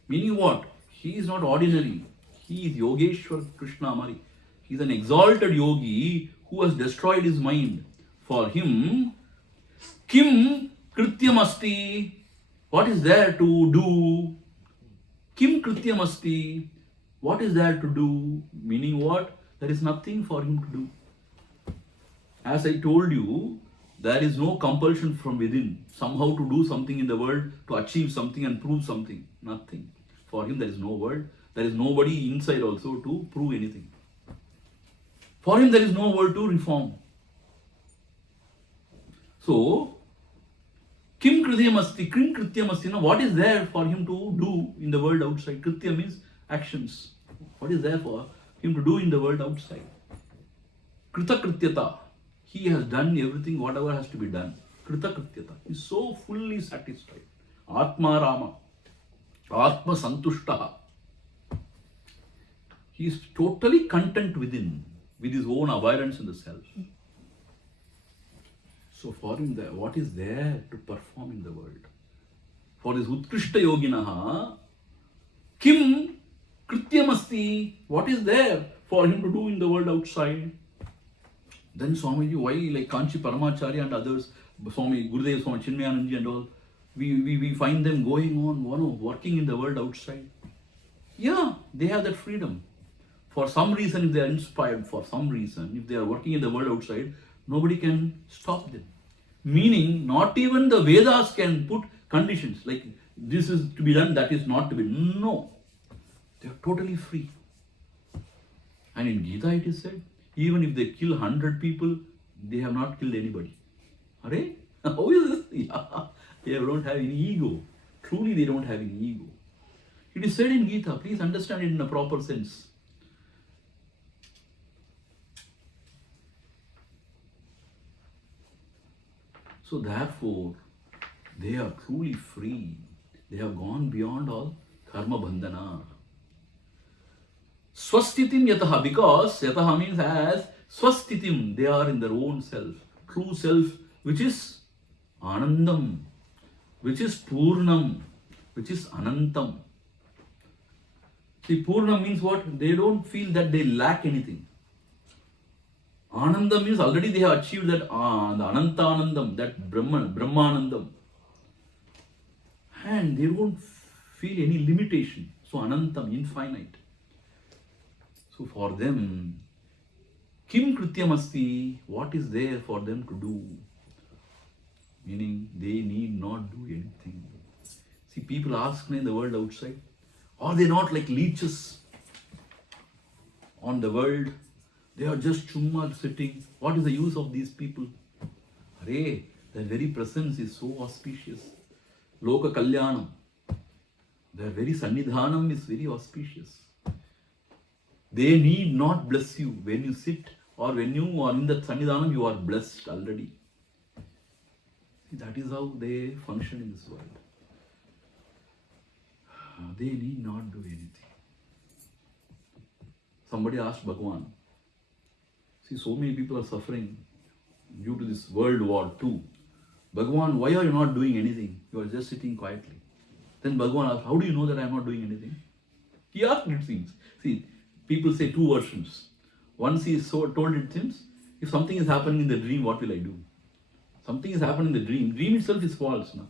Meaning what? He is not ordinary. He is Yogeshwar Krishna Amari. He is an exalted yogi who has destroyed his mind. For him, Kim Krityamasti, what is there to do? Kim Krityamasti, what is there to do? Meaning what? There is nothing for him to do. As I told you, there is no compulsion from within, somehow to do something in the world, to achieve something and prove something. Nothing. For him there is no world. There is nobody inside also to prove anything. For him there is no world to reform. So, Kim Krityamasti, Kim Krityamasti, what is there for him to do in the world outside? Kritya means actions. What is there for him to do in the world outside? Krita Krityata. He has done everything, whatever has to be done. Krita Krityata. He is so fully satisfied. Atma Rama. Atma Santushtaha. He is totally content within, with his own abhorrence in the self. So for him, what is there to perform in the world? For this Utkrishta Yoginaha, Kim Krityamasti, what is there for him to do in the world outside? Then Swamiji, why like Kanchi Paramacharya and others, Swami Gurudev, Swami Chinmayananji and all, we find them going on, working in the world outside. Yeah, they have that freedom. For some reason, if they are inspired, for some reason, if they are working in the world outside, nobody can stop them. Meaning, not even the Vedas can put conditions like this is to be done, that is not to be. No. They are totally free. And in Gita it is said, even if they kill 100 people, they have not killed anybody. Are they? How is this? Yeah. They don't have any ego. Truly they don't have any ego. It is said in Gita, please understand it in a proper sense. So therefore, they are truly free. They have gone beyond all karma bandhana. Swastitim yataha, because yataha means as swastitim, they are in their own self, true self, which is anandam, which is purnam, which is anantam. See, purnam means what? They don't feel that they lack anything. Ananda means already they have achieved that the Anantanandam, that Brahmanandam. And they don't feel any limitation. So Anantam, infinite. So for them, Kim Krityamasti, what is there for them to do? Meaning they need not do anything. See, people ask me in the world outside, are they not like leeches on the world? They are just chumma sitting. What is the use of these people? Hare, their very presence is so auspicious. Loka Kalyanam. Their very Sannidhanam is very auspicious. They need not bless you. When you sit or when you are in that Sannidhanam, you are blessed already. That is how they function in this world. They need not do anything. Somebody asked Bhagavan, see, so many people are suffering due to this World War II. Bhagavan, why are you not doing anything? You are just sitting quietly. Then Bhagavan asked, how do you know that I am not doing anything? He asked, it seems. See, people say two versions. Once he is so told, it seems, if something is happening in the dream, what will I do? Something is happening in the dream. Dream itself is false. No?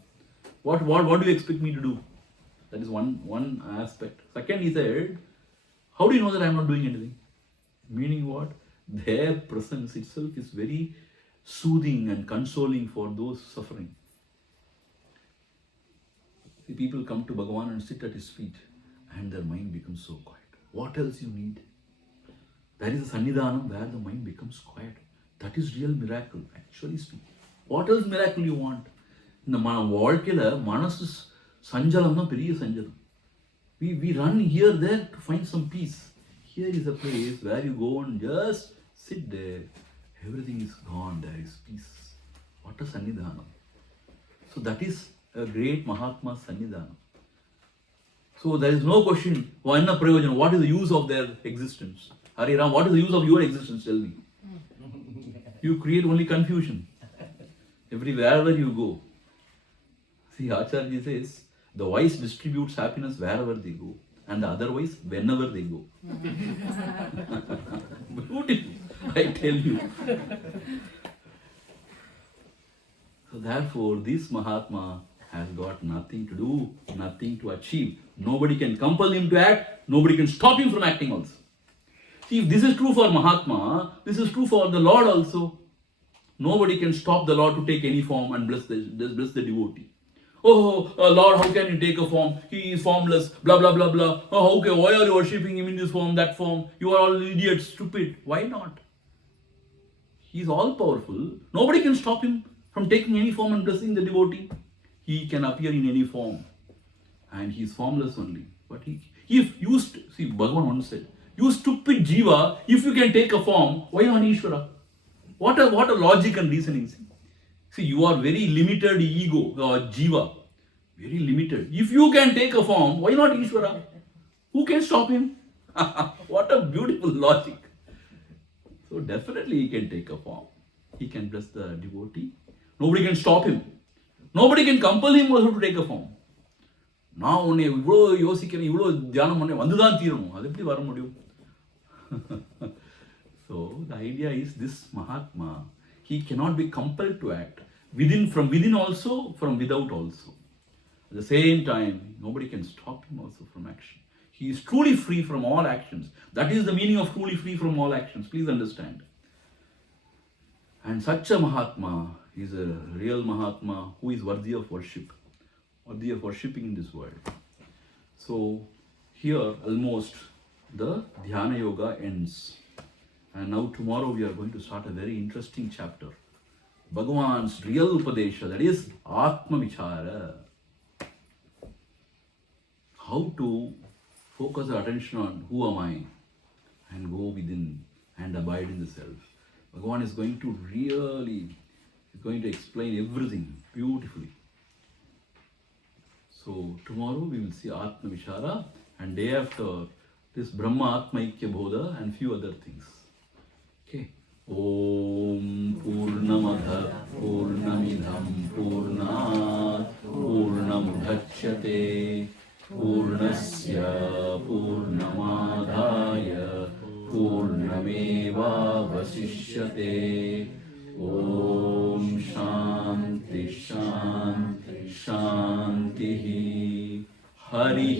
What do you expect me to do? That is one aspect. Second, he said, how do you know that I am not doing anything? Meaning what? Their presence itself is very soothing and consoling for those suffering. See, people come to Bhagavan and sit at his feet and their mind becomes so quiet. What else you need? There is a Sannidhanam where the mind becomes quiet. That is real miracle, actually speaking. What else miracle you want? In the வாழ்க்கையில மனசு சஞ்சலம் தான் பெரிய சஞ்சலம். We run here there to find some peace. Here is a place where you go and just sit there. Everything is gone. There is peace. What a Sannidhanam. So that is a great Mahatma Sannidhanam. So there is no question, Vanna Prayojan, what is the use of their existence? Hari Ram, what is the use of your existence? Tell me. You create only confusion. Wherever you go. See, Acharya says, the wise distributes happiness wherever they go, and the otherwise, whenever they go. Beautiful, I tell you. So therefore, this Mahatma has got nothing to do, nothing to achieve. Nobody can compel him to act, nobody can stop him from acting also. See, if this is true for Mahatma, this is true for the Lord also. Nobody can stop the Lord to take any form and bless the devotee. Oh, Lord, how can he take a form? He is formless, blah, blah, blah, blah. Oh, okay, why are you worshipping him in this form, that form? You are all idiots, stupid. Why not? He is all powerful. Nobody can stop him from taking any form and blessing the devotee. He can appear in any form. And he is formless only. But see, Bhagavan once said, you stupid jiva, if you can take a form, why not Ishvara? What a logic and reasoning. See, you are very limited ego, jiva. Very limited. If you can take a form, why not Ishvara? Who can stop him? What a beautiful logic. So definitely he can take a form. He can bless the devotee. Nobody can stop him. Nobody can compel him also to take a form. Now only இவ்வளோ யோசிக்கிறேன், இவ்வளோ தியானம் பண்ண வந்துதான் தீரணும். அது எப்படி வர முடியும்? So the idea is this Mahatma, he cannot be compelled to act. From within also, from without also. At the same time, nobody can stop him also from action. He is truly free from all actions. That is the meaning of truly free from all actions. Please understand. And such a Mahatma is a real Mahatma who is worthy of worship. Worthy of worshipping in this world. So here almost the Dhyana Yoga ends. And now tomorrow we are going to start a very interesting chapter. Bhagavan's real Upadesha, that is Atma Vichara. How to focus our attention on who am I and go within and abide in the self. Bhagavan is going to explain everything beautifully. So tomorrow we will see Atma Vichara, and day after this Brahma Atma Ikya Bodha and few other things. Okay. Om Purnamada Purnamidham Purnat Purnamudachyate Purnasya Purnamadhaya Purnameva Vasishyate. Om Shanti Shanti Shanti Hari